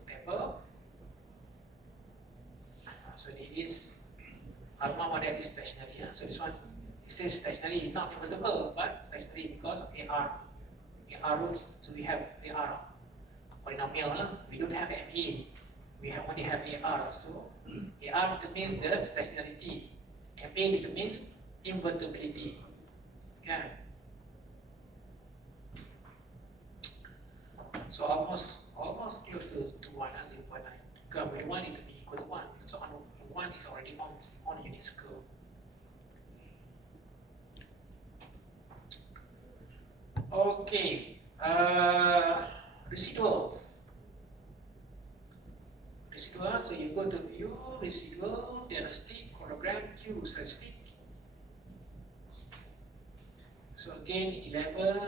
So it is our model is stationary. So this one it says stationary, not invertible, but stationary because of AR rules. So we have AR polynomial. We don't have MA. We only have AR. So AR determines the stationarity. MA determines invertibility. Yeah. So almost close to 1 and 0.9. Because we want it to be equal to 1. So 1 is already on unit scale. Okay. Residuals. Residual, so you go to view, residual, diagnostic, chronogram, Q, statistic. So again, 11,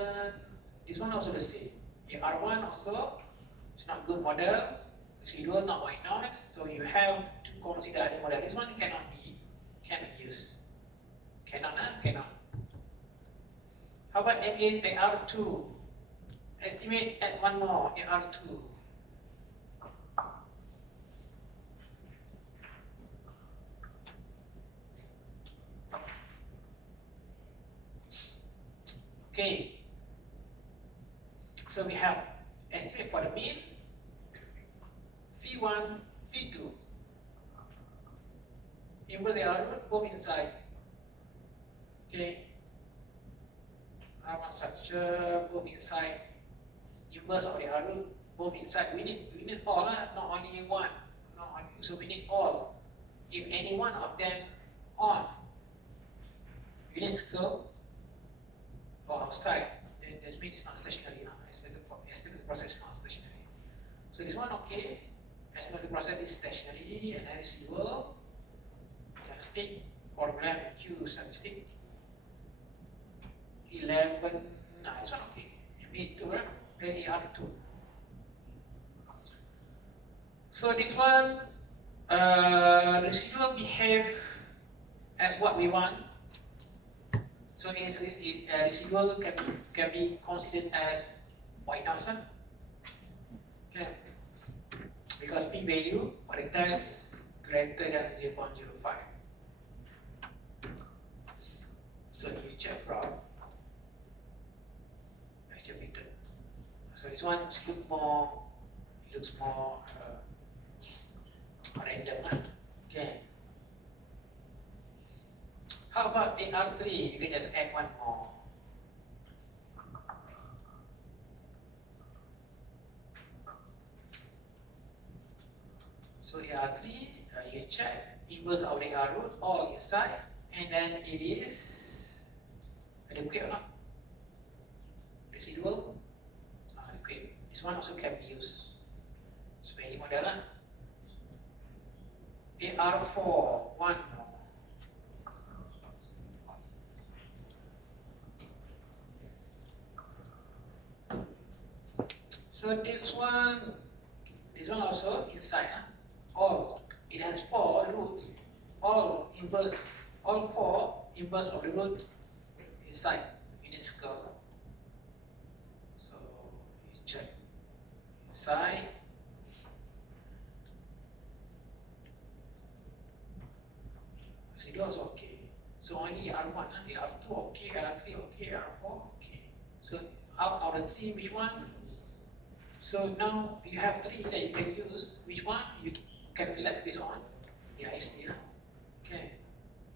this one also the same. AR1 also, it's not good model. Residual, not white noise. So you have to consider other model. This one cannot use. Cannot. How about AR2? Estimate add one more, AR2. Okay, so we have estimate for the mean, phi1, phi2. Inverse AR both inside. Okay, R1 structure both inside. Inverse of the AR both inside. We need all, not only one. Not only, so we need all. If any one of them on, unit circle or outside, then this means it's not stationary now. Estimated process is not stationary. So this one okay. Estimated process is stationary and then residual. Statistic or graph Q statistic. 11. This one okay. B2 right? Then AR2. So this one residual behave as what we want. So residual can be considered as white noise, okay? Because p value for the test greater than 0.05. So you check from attributed. So this one looks more random, okay? How about AR3? You can just add one more. So AR3, you check inverse of the AR root all inside, and then it is adequate or not? Residual, adequate. This one also can be used. Spelling model. AR4, one more. So this one also inside, all. It has 4 roots, all four inverse of the roots inside unit circle. So you check inside. Residual is okay. So only R1, R2 okay, R3 okay, R4 okay. So out of the 3, which one? So now you have 3 that you can use. Which one you can select this on? EIC. Okay.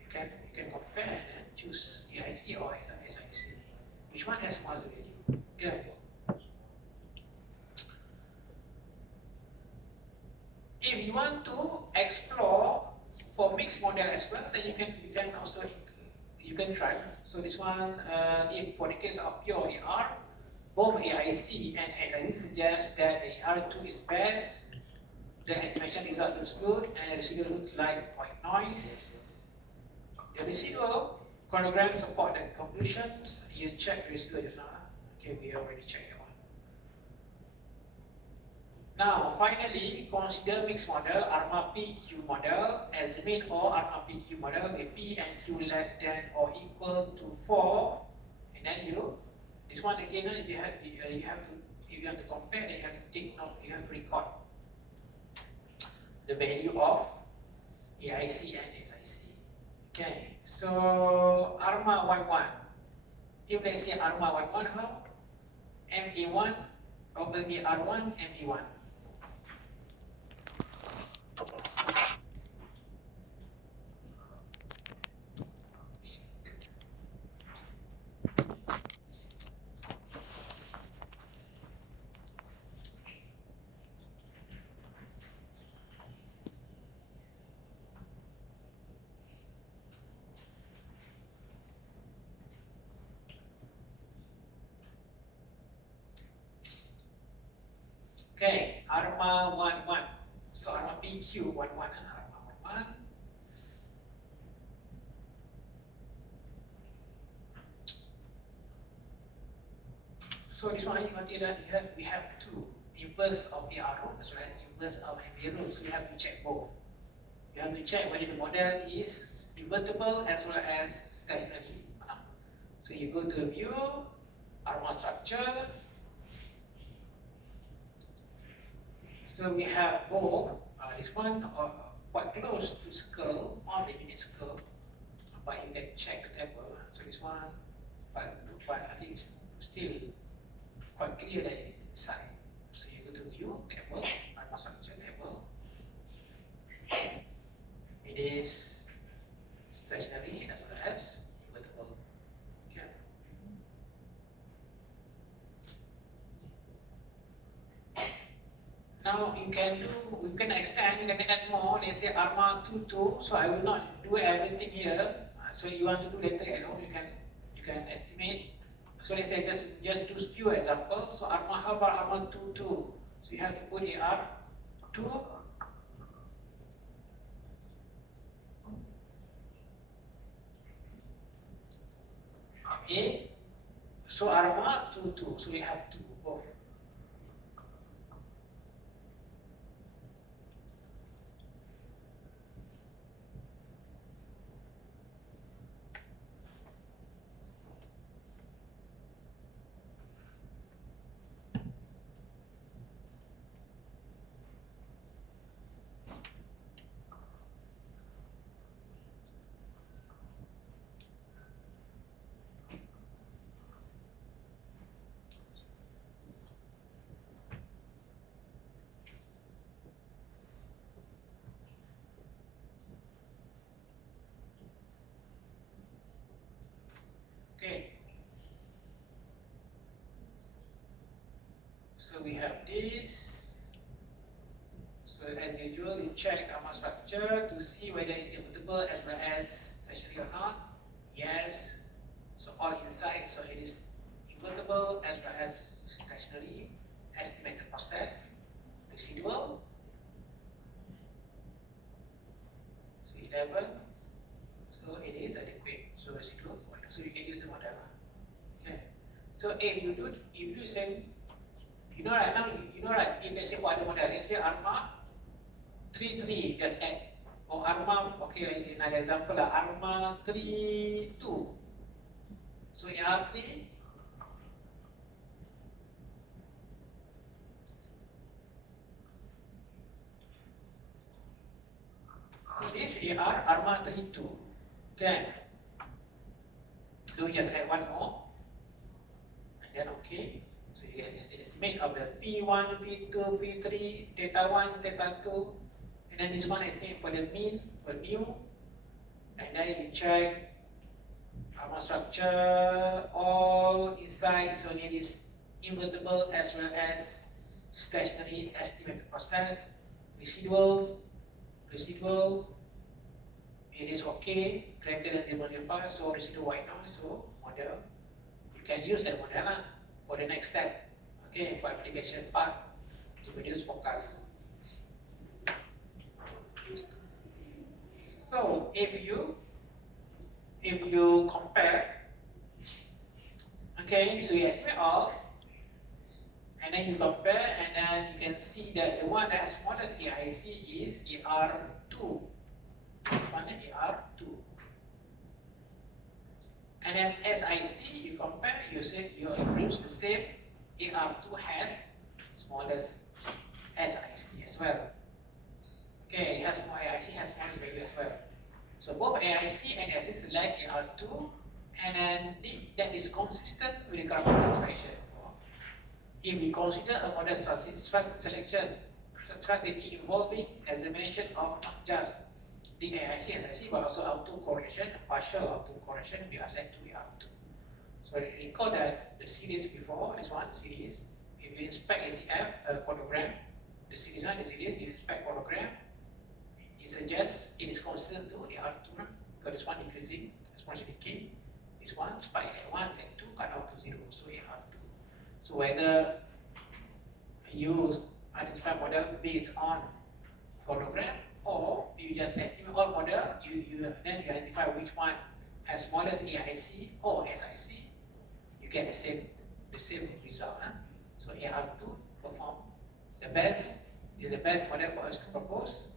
You can compare and choose EIC or SIC. Which one has more value? Okay. If you want to explore for mixed model as well, then you can also try. So this one, if for the case of pure AR, both AIC and SIC suggest that the AR2 is best. The estimation result looks good, and the residual looks like white noise. The residual chronogram support the conclusions. You check the residual just now. Okay, we already checked that one. Now, finally, consider mixed model, ARMA PQ model as the mean or ARMA PQ model with P and Q less than or equal to 4, and then this one again, if you want to compare, then you have to take note, you have to record the value of AIC and SIC. Okay, so ARMA 11. If let's say ARMA 11, how? MA1 over AR1, MA1. Okay, ARMA 11. So ARMA PQ 11 and ARMA 11. So this one you notice that we have 2 inverse of the R root as well as inverse of MA root. So you have to check both. You have to check whether the model is invertible as well as stationary. So you go to view, ARMA structure, So we have both, this one quite close to skull on the unit skull, but you can check the table. So this one, but I think it's still quite clear that it is inside. So you go to view, table, structure table. It is stationary as well as invertible. Okay. Now you can extend, you can add more. Let's say ARMA 22. So I will not do everything here. So you want to do later at home, you can estimate. So let's say just do few examples. So ARMA, how about ARMA 22? So you have to put AR 2. A. So ARMA 22. So we have to both. Okay. So we have this. So as usual, you check ARMA structure to see whether it's invertible as well as stationary or not. Yes. So all inside, so it is invertible as well as stationary. Estimated process. Residual. So 11. So it is adequate. So residual 4. So you can use the model. Okay. So if you do same, you know right now, you know right, if let's say what the model, let's say ARMA 3, just add. Or ARMA, okay, another example, ARMA 3, 2. So AR 3, so this ARMA 3, 2. Okay. So we just add one more. And then okay. So you get the estimate of the P1, P2, P3, theta 1, theta 2. And then this one estimate for the mean, for mu. And then you check ARMA structure, all inside, so it is invertible as well as stationary estimated process. Residual, it is okay, greater than 0.5, so residual white noise, so model. You can use that model for the next step, okay, for application part to reduce forecast. So if you compare, okay, so you estimate all, and then you compare, and then you can see that the one that has smallest AIC is AR2. One AR2. And then SIC, you compare, you say you use the same. AR2 has smallest SIC as well. Okay, it has more AIC, has smallest value as well. So both AIC and SIC select AR2, and then that is consistent with the graphical expression. If we consider a model selection strategy involving examination of not just the AIC and SIC, but also autocorrection, partial autocorrection, we are led to AR2. So recall that the series before, this one, series, if you inspect ACF photogram, the series one, the series, you inspect photogram, it suggests it is consistent to AR2, because this one increasing, exponentially decay, this one spike at 1 and 2 cut off to 0, so AR2. So whether you identify model based on photogram, or you just estimate all model, then you identify which one has smallest AIC or SIC, you get the same result. So AR2 perform the best, is the best model for us to propose,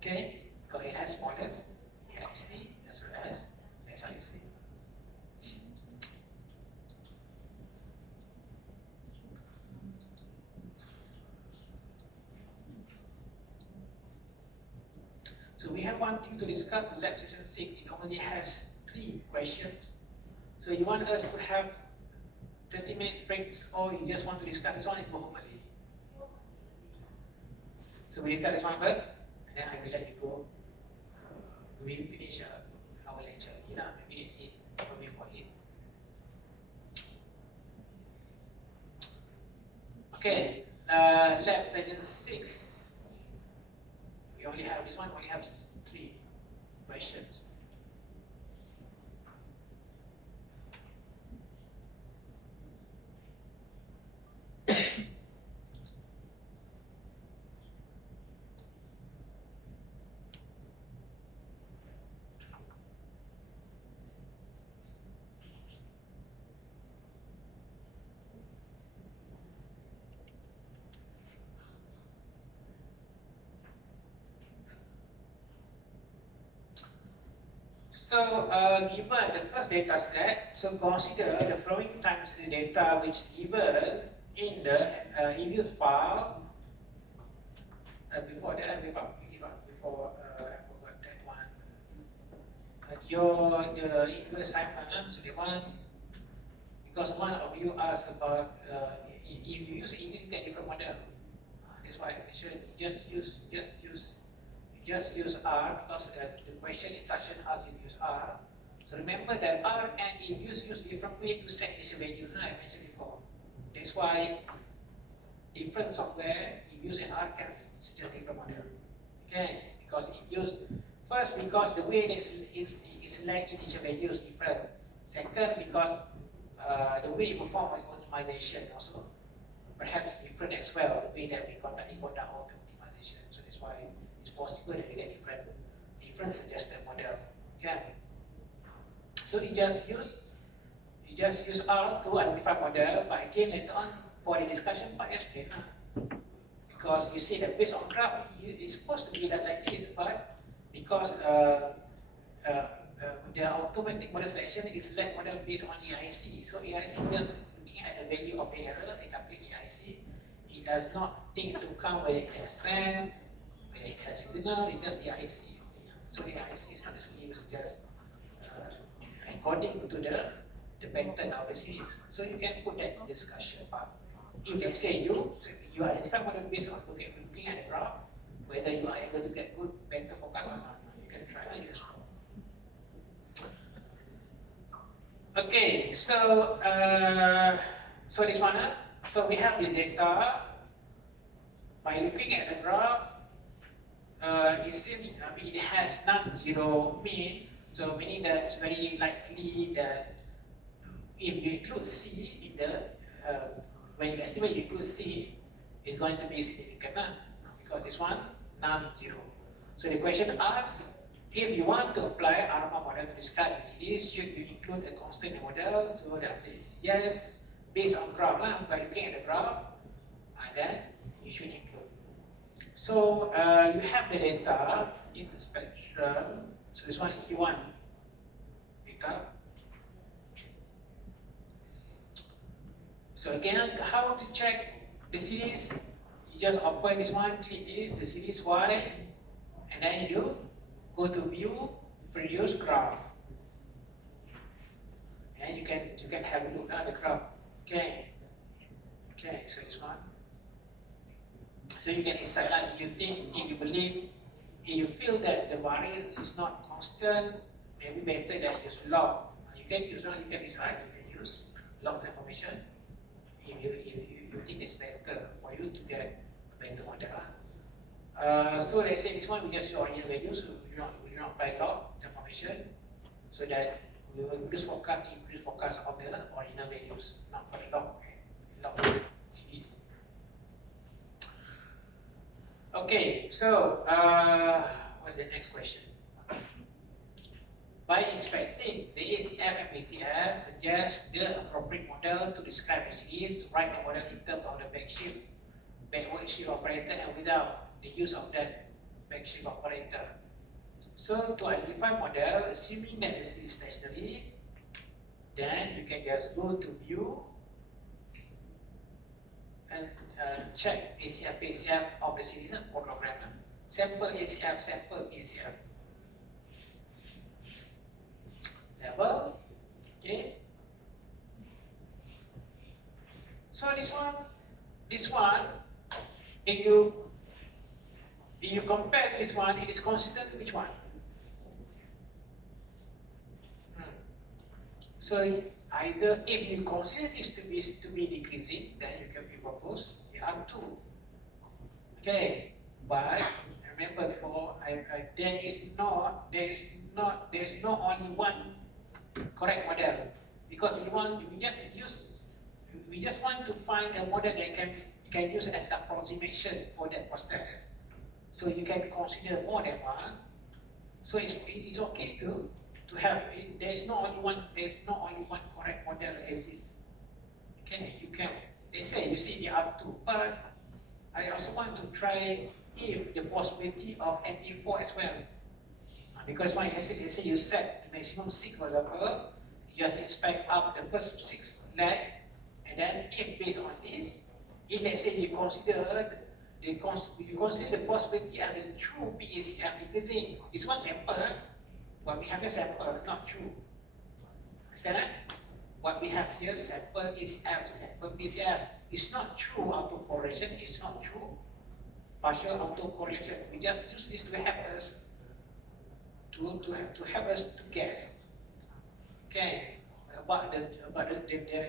okay, because it has smallest AIC as well as SIC. So we have one thing to discuss in lab session 6. It only has 3 questions. So you want us to have 30-minute breaks, or you just want to discuss this one and go home early? So we discuss this one first, and then I will let you go. We finish our lecture. Maybe 8 or before 8. Okay, lab session 6. We only have this one, only have 3 questions. So, given the first data set, so consider the following times the data which is given in the EViews file. Before that, before I forgot that one. The EViews assignment, so the one, because one of you asked about if you use EViews, you get different model. That's why I mentioned just use R, because the question instruction asks you to use R. So remember that R and EViews use different way to set these values, I mentioned before. That's why different software, EViews and R can still different model. Okay, because first, because the way that is select initial values different. Second, because the way you perform optimization also perhaps different as well, the way that we conduct optimization. So that's why it's possible that we get different suggested model. Okay. So you just use R to identify model, but again later on for the discussion part explain. Because you see that based on graph, it's supposed to be like this, but because the automatic model selection is select model based on EIC. So EIC just looking at the value of the error, they calculate EIC. It does not take into account whether it has trend, whether it has signal, it just EIC. So the EIC is not necessarily used just according to the pattern of the series. So you can put that in discussion part. If they say you identify model based on looking at the graph, whether you are able to get good better focus or not, you can try and use. Okay, so this one, so we have this data. By looking at the graph, it seems it has non-zero mean. So meaning that it's very likely that if you include C in the when you estimate you include C, it's going to be significant because this one non-zero. So the question asks, if you want to apply ARMA model to describe series, should you include a constant model? So the answer is yes, based on graph. By looking at the graph, and then you should include. So you have the data in the spectrum. So this one is Q1 data. So again, how to check the series? You just open this one, click this, the series Y, and then you go to view, produce graph. And you can have a look at the graph. Okay. Okay, so this one. So you can decide like you think, if you believe, if you feel that the variance is not constant, maybe better than use log. You can decide, you can use log information. If you think it's better for you to get better model. So let's say this one we just use ordinal values, so we do not apply log information, so that we will produce forecast of the ordinal values, not for the log series. Okay, so what's the next question? By inspecting the ACF and PCF suggests the appropriate model to describe the series, write the model in terms of the backward shift operator, and without the use of that back shift operator. So to identify model, assuming that the series is stationary, then you can just go to view and check ACF, PCF of the series program. Sample ACF, sample ACF. Level, okay. So this one, if you compare this one, it is consistent to which one? So either if you consider this to be decreasing, then you can propose R2. Okay, but remember before, there is not only one correct model, because we just want to find a model that you can use as approximation for that process. So you can consider more than one. So it's okay to have, there's not only one correct model exists. Okay, you can, they say you see the R2, but I also want to try if the possibility of MA4 as well. Because when let's say you set the maximum 6, for example, you just inspect up the first 6 leg, and then if based on this, if let's say you consider the possibility of the true PACM decreasing, this one sample, what we have here sample, not true. Understand that? What we have here sample is F, sample PACM. It's not true autocorrelation, it's not true partial autocorrelation. We just use this to help us to help us to guess, okay, about the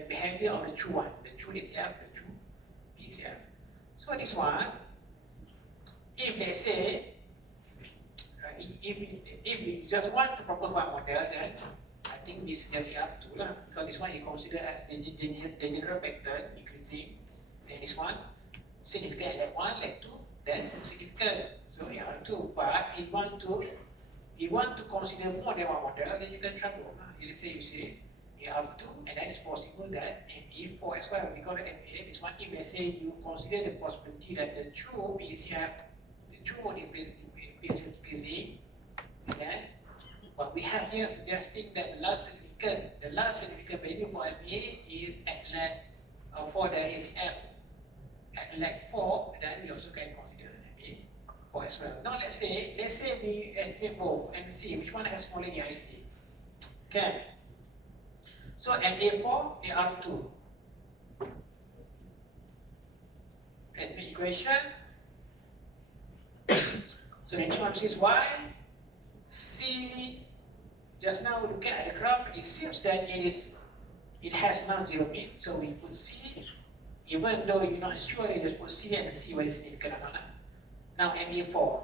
behavior of the true one, the true itself, the true PACM. So this one, if they say, if we just want to propose one model, then I think this just up to lah, because this one you consider as the general pattern decreasing, and this one significant at one, like two, then significant. So you have two, but if you want to consider more than one model, then you can try both. Let's say you say you have two, and then it's possible that MA4 as well, because MA is one. If let's say you consider the possibility that the true PACM, the true PACM decreasing, and then what we have here suggesting that the last significant value for MA is at lag for the ACM at lag 4, then we also can consider MA4 as well. Now let's say we estimate both and see which one has smaller EIC. Okay. So MA4, AR2. Estimate equation. So the name of this is Y. C. Just now looking at the graph, it seems that it has non-zero mean. So we put C. Even though you're not sure, you just put C and see whether it's significant or not. Now MA4.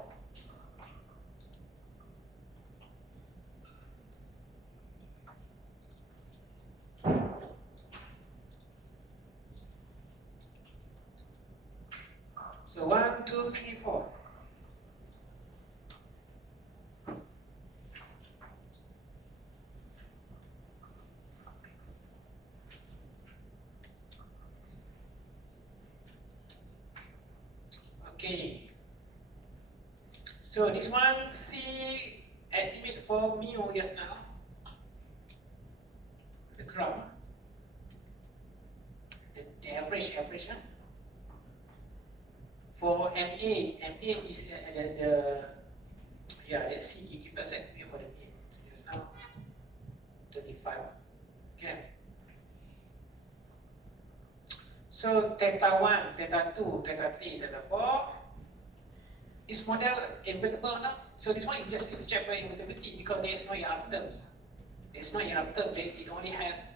So 1, 2, 3, 4. Okay. So this one, C estimate for mu just now. The crowd. The average. For MA is let's see, give us estimate for the MA. Just now, 35. Okay. So theta 1, theta 2, theta 3, theta 4. This model invertible or not? So this one you just need to check for invertibility because there is no ER terms. There is no ER term. It only has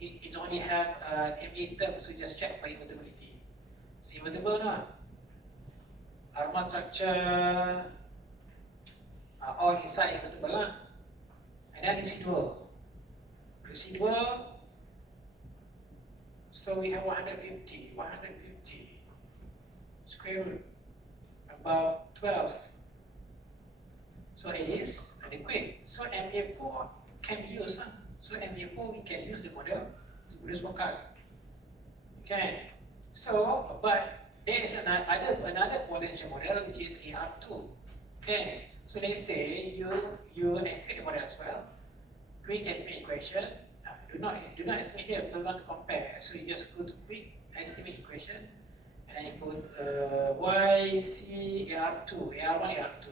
MA terms. So just check for invertibility. Is invertible or not? Armor structure all inside invertible lah. And then residual. So we have 150 square root about 12. So it is adequate. So MA4 can be used. So MA4 we can use the model to produce forecast. Okay. So but there is another potential model which is AR2. Okay. So let's say you estimate the model as well. Quick estimate equation. Do not estimate here because we want to compare. So you just go to quick estimate equation, and you put YC AR2, AR1, AR2.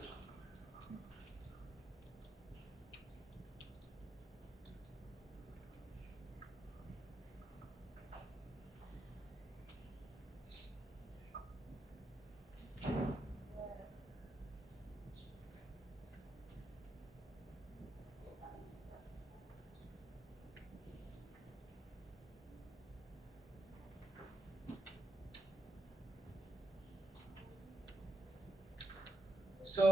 So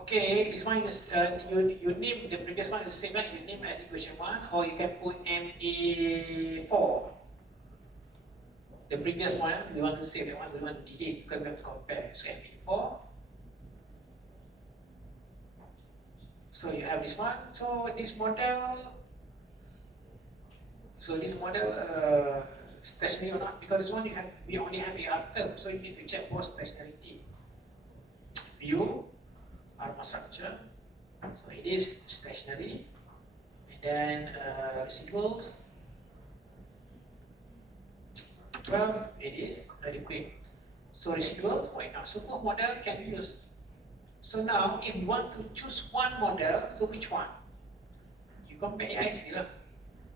okay, this one is you name the previous one is same, right? You name as equation 1, or you can put MA4. The previous one we want to save, the one we want to delete because we have to compare. So MA4. So you have this one. So this model. So this model stationary or not? Because this one we only have AR term, so you need to check for stationarity. View Arma structure. So it is stationary, and then residuals 12. It is adequate. So residuals, why not? So both model can be used. So now, if you want to choose one model, so which one? You compare AIC lah.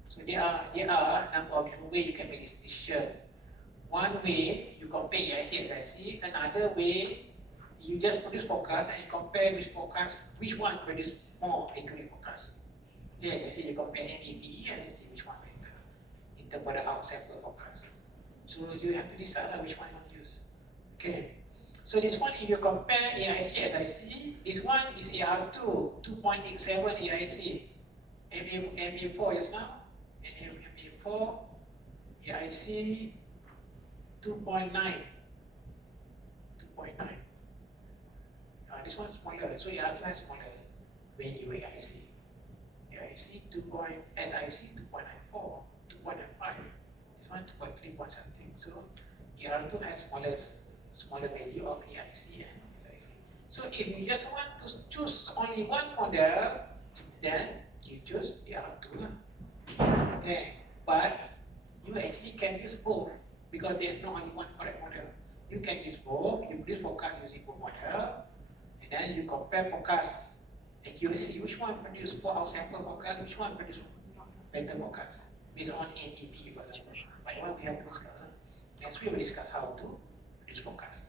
So there are number of different ways you can make this decision. One way you compare AIC and SIC. Another way you just produce forecast and compare which one produce more accurate forecast. Okay, let's say you compare MEPE and you see which one better in terms of the out sample forecast. So you have to decide which one you want to use. Okay. So this one, if you compare AIC and SIC, this one is AR2, 2.87 AIC, MA4 just now, MA4, AIC 2.9, 2.9. This one is smaller, so AR2 has smaller value AIC. AIC 2. SIC 2.94, 2.95. This one 2.3 point something. So AR2 has smaller value of AIC and SIC. So if you just want to choose only one model, then you choose AR2 lah. Okay, but you actually can use both because there's not only one correct model. You can use both. You produce forecast using both model, and then you compare forecast accuracy. Which one produce for our sample forecast? Which one produce better forecast based on MEP, for example. But what we have to discuss. Next we will discuss how to produce forecast.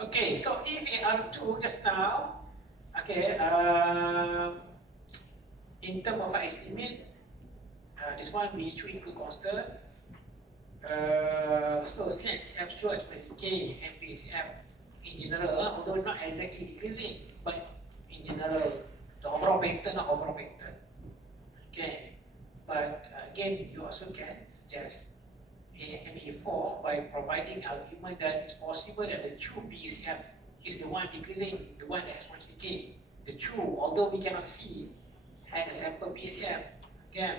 Okay, so if AR2 just now, okay, in terms of estimate, this one we should include constant. So CXF shows K and PCF in general, although not exactly decreasing, but in general, the overall pattern, Okay, but again, you also can suggest MA4 by providing argument that it's possible that the true PCF is the one decreasing, the one that has much decay. The true, although we cannot see, had a sample PCF. Again,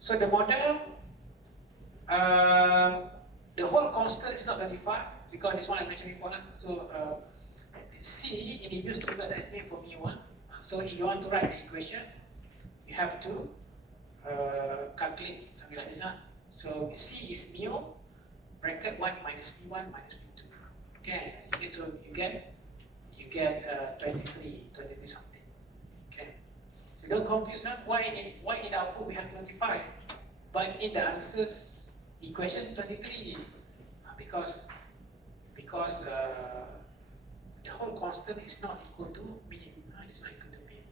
so the model, the whole constant is not 35 because this one I mentioned before. So C in the use because I estimate for mu1. So if you want to write the equation, you have to calculate something like this. So C is mu bracket 1 minus P1 minus P2. Okay, so you get 23 something. Okay, so don't confuse why in output we have 25, but in the answers equation 23 because the whole constant is not equal to mean. It's not equal to mean.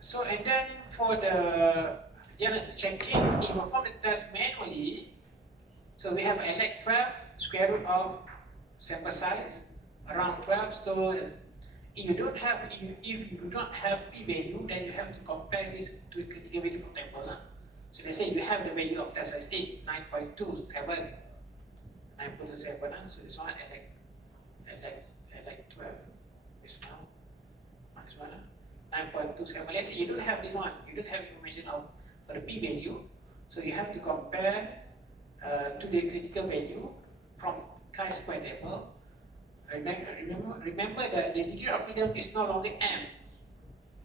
So and then for the checking, if you perform the test manually, so we have elect 12 square root of sample size around 12. So if you don't have p value, then you have to compare this to a critical value from table. So let's say you have the value of test size 9.27. So this one elect 12. This now this one 9.27. Let's say you don't have this one. You don't have information for the p value. So you have to compare to the critical value from chi-square table. Remember that the degree of freedom is no longer m.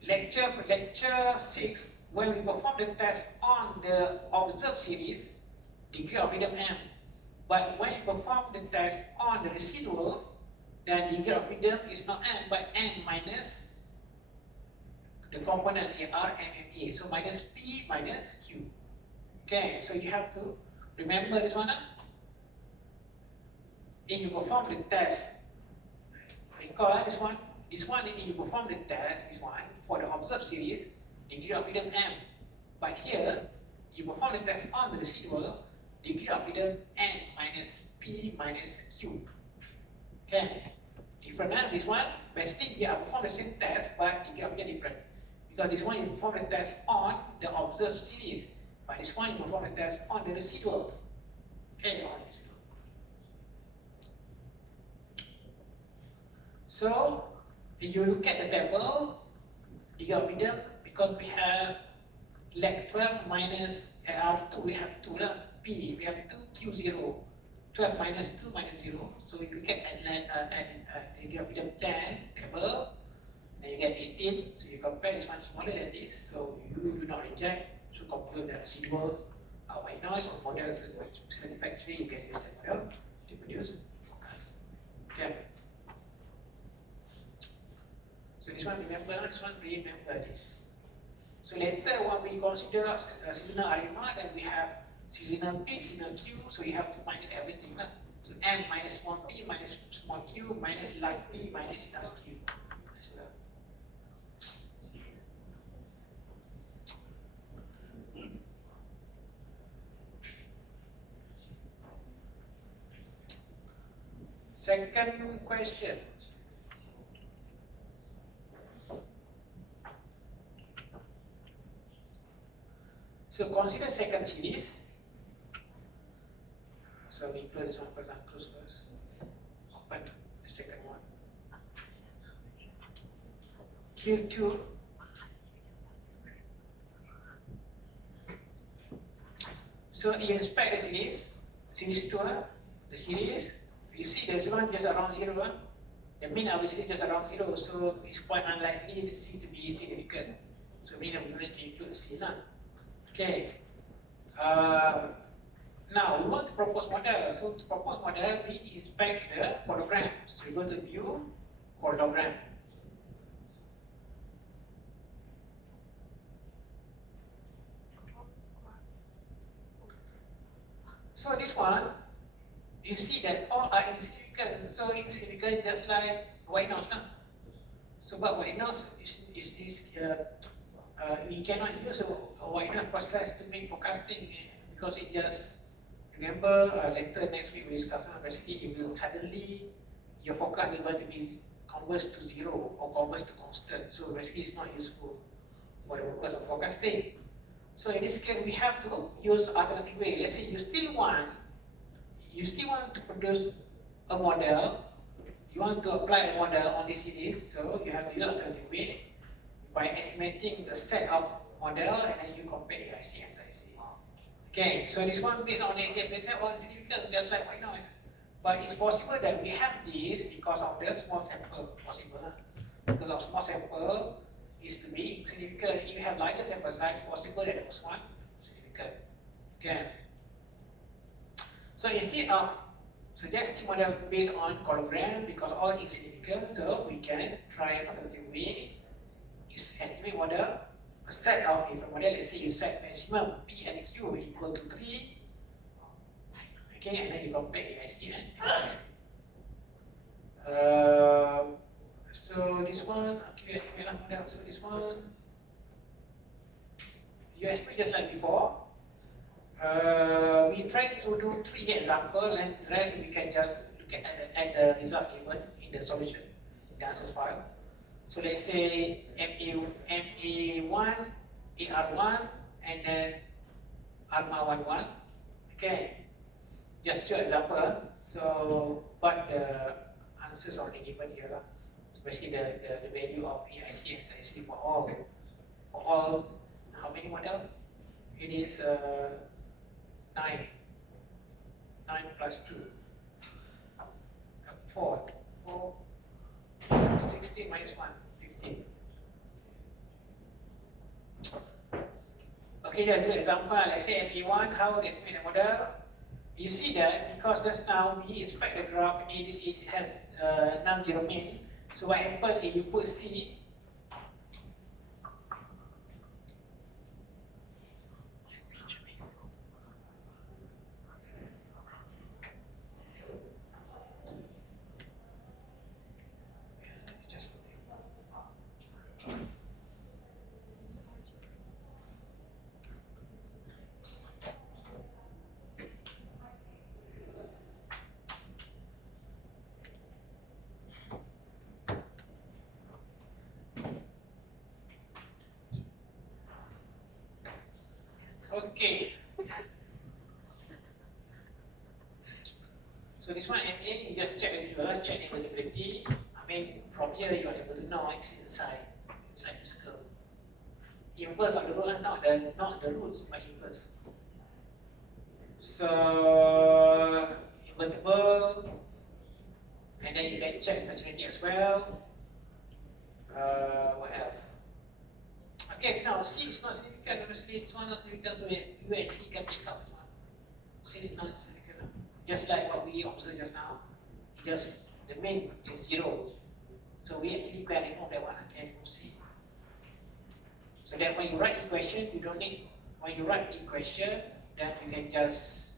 lecture 6, when we perform the test on the observed series, degree of freedom M. But when you perform the test on the residuals, then degree of freedom is not M, but N minus the component R, M, and A. So minus P minus Q. Okay, so you have to remember this one. If you perform the test, recall this one. This one, if you perform the test, this one, for the observed series, degree of freedom M. But here, you perform the test on the residual, degree of freedom N minus P minus Q. Okay, different this one. Basically, you perform the same test, but degree of freedom different. Because this one, you perform the test on the observed series, but this one, you perform the test on the residuals. Okay, on the residual. So, if you look at the table, degree of freedom, because we have leg 12 minus R2, we have 2 P, we have 2 Q0, 12 minus 2 minus 0. So if you get at degree of freedom 10 table, then you get 18. So you compare this one smaller than this, so you do not reject. So confirm the residuals are white noise or models, and factory you can use the model to produce focus. Okay. So this one remember, this one remember this. So later when we consider seasonal RMR, then we have seasonal P, seasonal Q, so you have to minus everything. So M minus small p minus small q minus large P minus large Q. Second question. So consider second series. So we close this one first and close first. Open the second one. Q2. So you inspect the series 2, the series. You see there's one just around 0. The mean obviously just around 0, so it's quite unlikely the C to be significant. So mean we need to include C now. Okay. Now we want to propose model. So to propose model, we inspect the codogram. So we go to view codogram. So this one, you see that all are insignificant. So insignificant just like white noise. So but white noise we cannot use a white noise process to make forecasting because it just, remember later next week we discuss basically it will suddenly your forecast is going to be converged to 0 or converged to constant. So basically it's not useful for the purpose of forecasting. So in this case we have to use alternative way. Let's say you still want to produce a model, you want to apply a model on this series, so you have to use alternative way by estimating the set of model and then you compare AIC and SIC. Okay, so this one based on AIC and SIC, well, it's difficult, just like white noise. But it's possible that we have this because of the small sample, possible. Because of small sample is to be significant. If you have larger sample size, possible that the first one is significant. Okay. So instead of suggesting model based on codogram, because all insignificant, so we can try alternative way. Is estimate model, a set of different model. Let's say you set maximum P and Q equal to 3. Okay, and then you compare AIC and AIC. So this one, okay, estimate model. So this one, you estimate just like before. We try to do 3 examples, and the rest we can just look at the result given in the solution, the answers file. So let's say MA1, AR1, and then ARMA11. Okay, just your example. So, but the answers are already given here. So basically the value of AIC and SIC for all, how many models? It is 9 plus 2, 4, 16 minus 1, 15. Okay, let's do an example. Let's say MA1, how to estimate the model. You see that because just now we inspect the graph, it has non-zero mean. So what happens if you put C? Okay. So this one MA, you just check the visualize, check the invisibility. I mean, from here you are able to know it's inside the circle. Inverse of the root, not the roots, but inverse. So invertible, and then you can check stationarity as well. What else? Okay, now C is not significant, obviously this one not significant, so you actually can take out this one. C is not significant. Just like what we observed just now, just the mean is 0. So we actually can remove that one and can remove C. So that when you write equation, you don't need, when you write equation, then you can just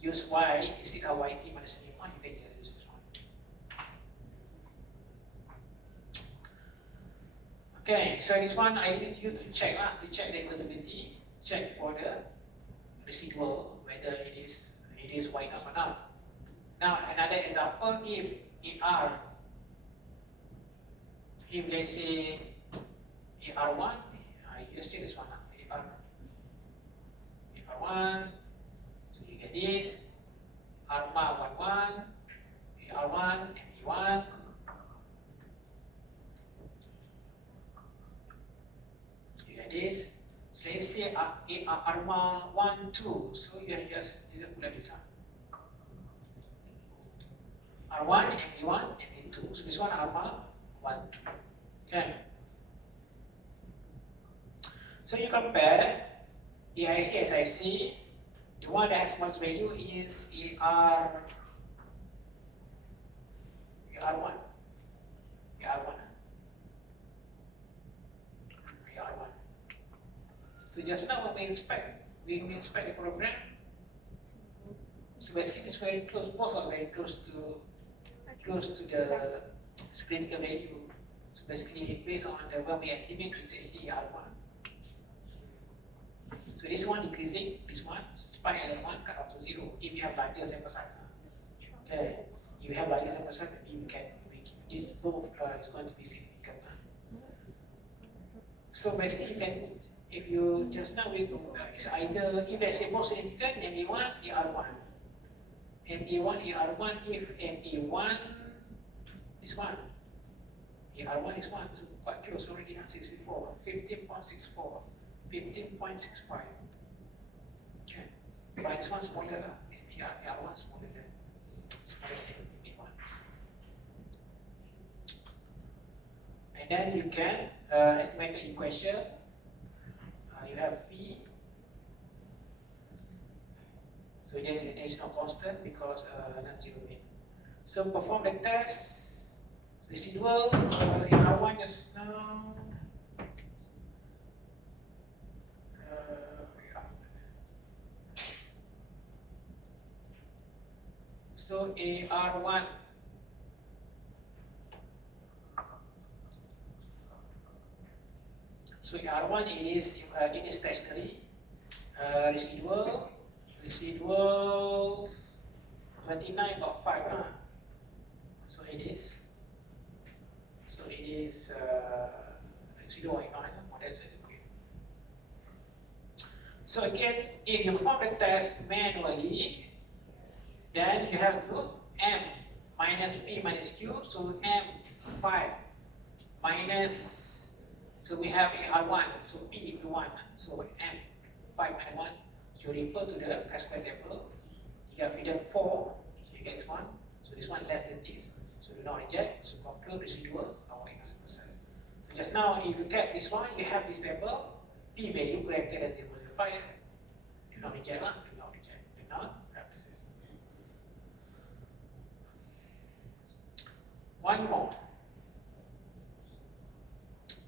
use y instead of yt minus mu1, you can use this one. Okay, so this one I need you to check the invertibility, check for the residual, whether it is wide enough or not. Now another example, if let's say R1, you just check this one out. R1, so you get this, R1, R1, ME1. You get this. So let's say R1, 1, 2. So you just put this one. R1, ME1, ME2. So this one R1, 1, 2. Okay. So you compare EIC, SIC. The one that has most value is ER1. So just now when we inspect the program. So basically it's very close, both are very close to the critical value. So basically based on the when we estimate it's actually R1. So this one decreasing, this one spike at one cut off to 0 if you have larger sample size. Okay, you have larger sample size, you can make this both is going to be significant. So basically you can, if you just now it's either if let's say more significant ME1, ER1. ME1, ER1 if ME1 is 1. ER1 is 1, so quite close already, 64, 15.64. 15.65. Okay. But this one smaller, R1 smaller than ME1. And then you can estimate the equation. You have V. So there is no constant because non-zero mean. So perform the test. Residual R1 just now. So AR1. So AR1 it is stationary. Residual 29.5. So it is. So it is residual. So again, if you perform the test manually, then you have to M minus P minus Q, so M5 minus, so we have R1, so P into 1, so M5 minus 1, you refer to the chi-square table, you have freedom 4, so you get 1, so this one less than this, so do not reject, so conclude residual, our process. So just now, if you get this one, you have this table, P value greater than 0.05, simplify it. Do not reject, do not reject, do not practice. One more.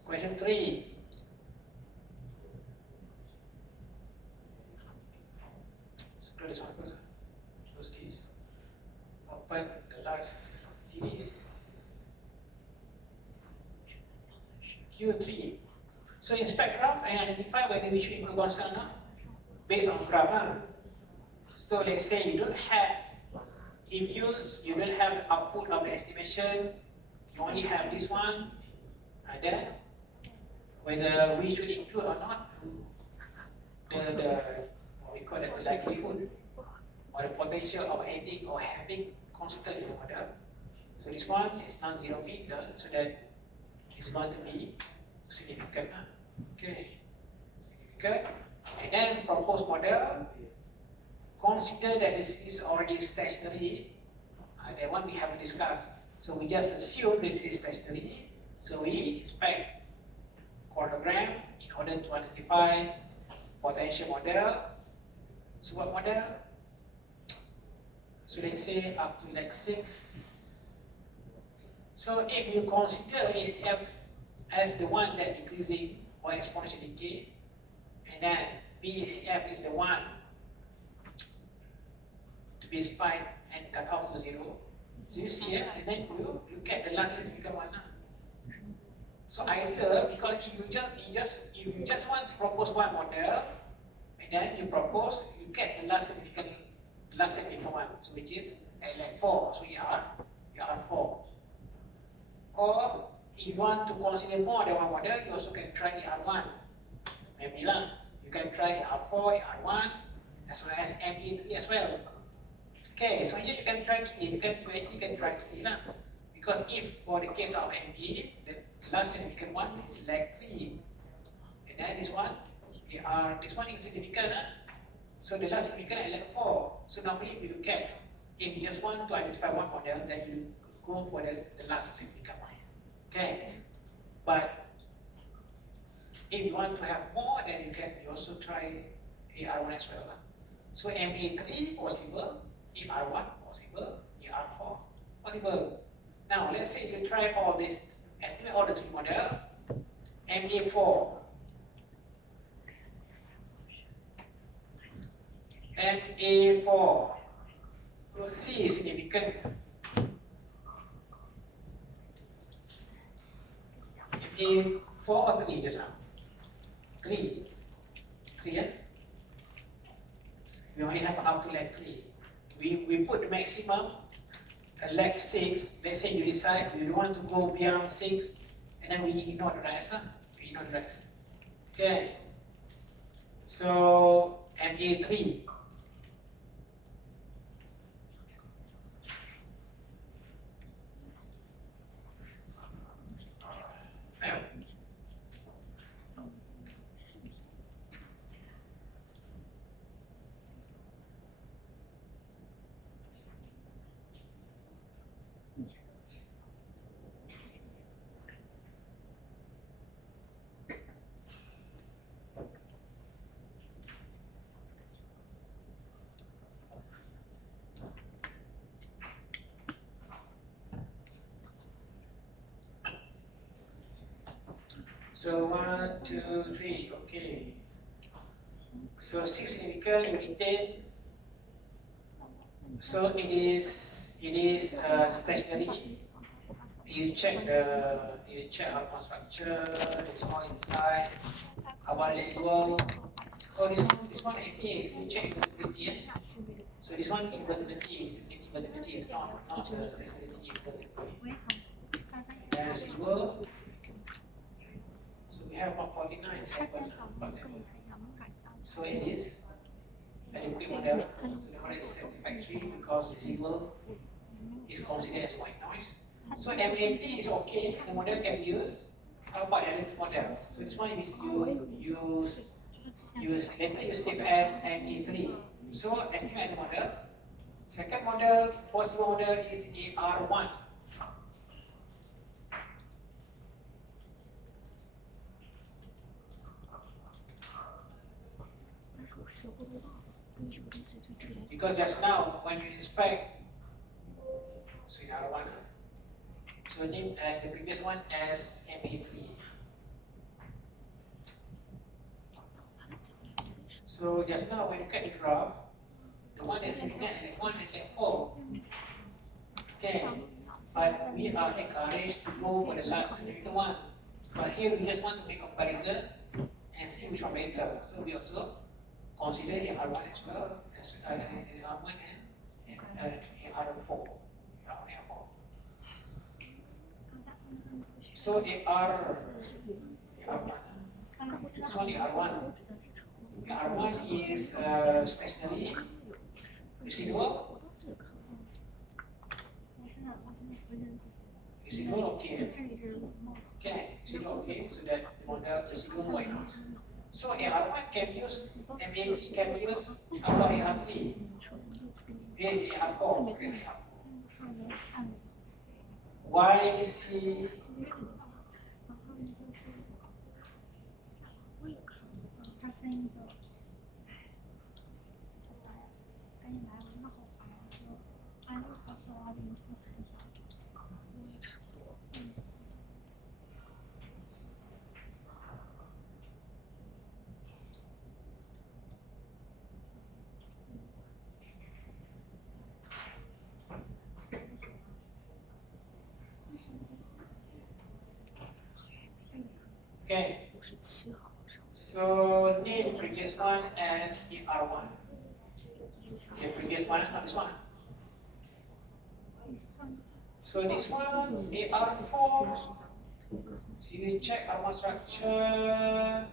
Question 3. So this one first. Close this. Open the last series. Q3. So inspect graph and identify whether we should include constant or not based on graph. So let's say you don't have in-use, you don't have the output of the estimation, you only have this one, and then whether we should include or not the what we call it, the likelihood or the potential of adding or having constant in the model. So this one is non-zero fit, so that is going to be significant. Okay, significant. And then proposed model, consider that this is already stationary. That one we haven't discussed. So we just assume this is stationary. So we inspect quadragram in order to identify potential model. So what model? So let's say up to like 6. So if you consider ACF as the one that increasing by exponential decay, and then BACF is the one to be spiked and cut off to 0. So you see it, and then you look at the last significant one. So either because you just want to propose one model, and then you get the last significant one, so which is like 4. So you are 4. Or if you want to consider more than one model, you also can try ER1. Maybe lah, you can try ER4, ER1, as well as ME3 as well. Okay, so here you can try 3. You actually can try 3 lah. Because if for the case of ME, the last significant one is like 3, and then this one is significant. So the last significant is like 4. So normally we look at, if you just want to identify one model, then you go for the last significant one. Okay, but if you want to have more, then you also try ER1 as well. So MA3 possible, ER1 possible, ER4 possible. Now let's say you try all this, estimate all the 3 models. MA4, MA4, so C is significant. MA4 or 3 just now? 3. 3, yeah? We only have up to like 3. We put the maximum like 6. Let's say you decide you don't want to go beyond 6, and then we ignore the rest. We ignore the rest. Okay. So MA3. So 1, 2, 3, okay. So 6 significant you retain. So it is stationary. You check alpha structure. It's all inside. Our residual. Oh, this one MA. You check invertibility. So this one invertibility. Invertibility is not stationary invertibility. And residual. We have 149, 7, so it is adequate model. The model is satisfactory because residual is considered as white noise. So MA3 is okay, the model can be used. How about the next model? So this one is later you save as MA3. So estimate the model. Second model, possible model is AR1. Because just now, when you inspect, so the other one, so name as the previous one as MA3. So just now, when you cut the graph, the one that's looking at is 1 and that 4. Okay, but we are encouraged to go for the last significant one. But here we just want to make comparison and see which one better. So we also consider AR1 as well as AR1 and AR4. So AR1. This one AR1. AR1 is stationary, residual. Residual okay. Okay, residual okay, so that the model residual white noise. So AR1 can use, MA3 can use apa AR3, AR4, YC. Okay, so name previous one as AR1. Okay, previous one, not this one. So this one, AR4, you check our structure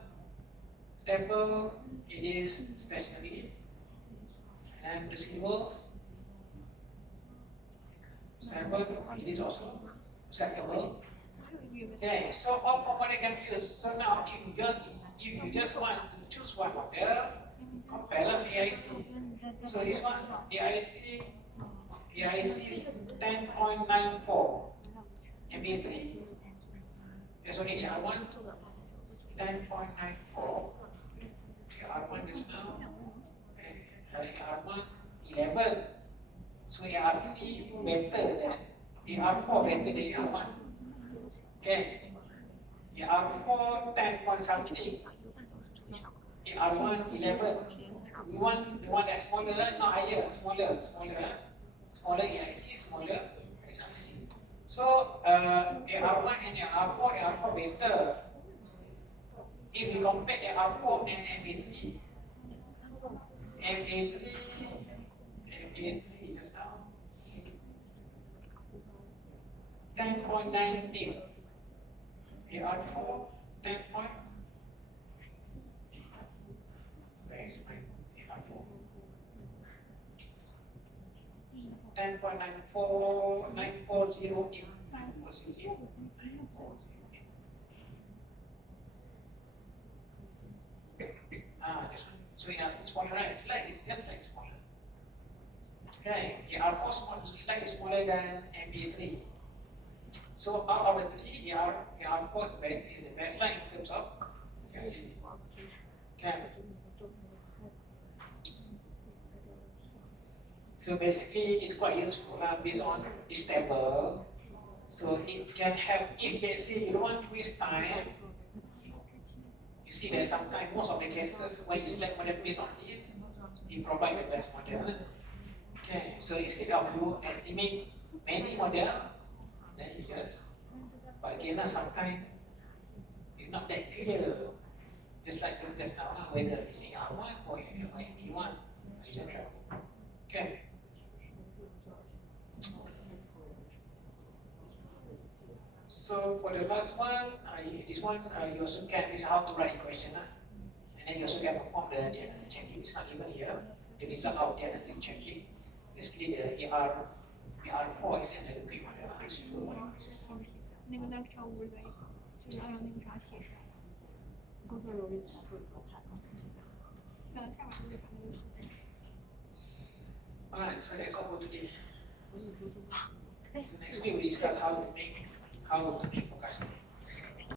table, it is stationary and residual 7, it is also stackable. Okay, so all four model can be used. So now you just want to choose one model, compare them AIC. So this one, AIC is 10.94 MA3. That's only AR1, 10.94. AR1 is now, AR1, 11. So AR3 better than AR4, better than AR1. Okay, AR4 10 point something, AR1 11. We want the one that's smaller, not higher, smaller AIC, smaller SIC. So AR1 and AR4 better. If we compare AR4 and MA3, MA3 just now, 10.98. AR4, 10 point. Where is my AR4? 10.94, 9408. This one. So yeah, it's smaller, right? It's just like smaller. Okay, AR4 slightly smaller than MA3. So out of the three, AR4 is the best line in terms of AIC. Okay. So basically, it's quite useful based on this table. So it can have, if let's say you don't want to waste time, you see there's sometimes, most of the cases, when you select model based on this, you provide the best model. Okay, so instead of you estimate many model, then you just, but again, sometimes it's not that clear. Just like just now, whether using R1 or MP1, etc. Okay. So for the last one, this one you also can, this is how to write equation, and then you also can perform the diagnostic checking. It's not even here. The result of diagnostic checking, basically the AR4 is an adequate model. 那个在票务里面就是要用那个啥写出来。工作容易做不太好。下把就把那个写。Alright, so that's all for today. So next week we discuss how to make forecasting.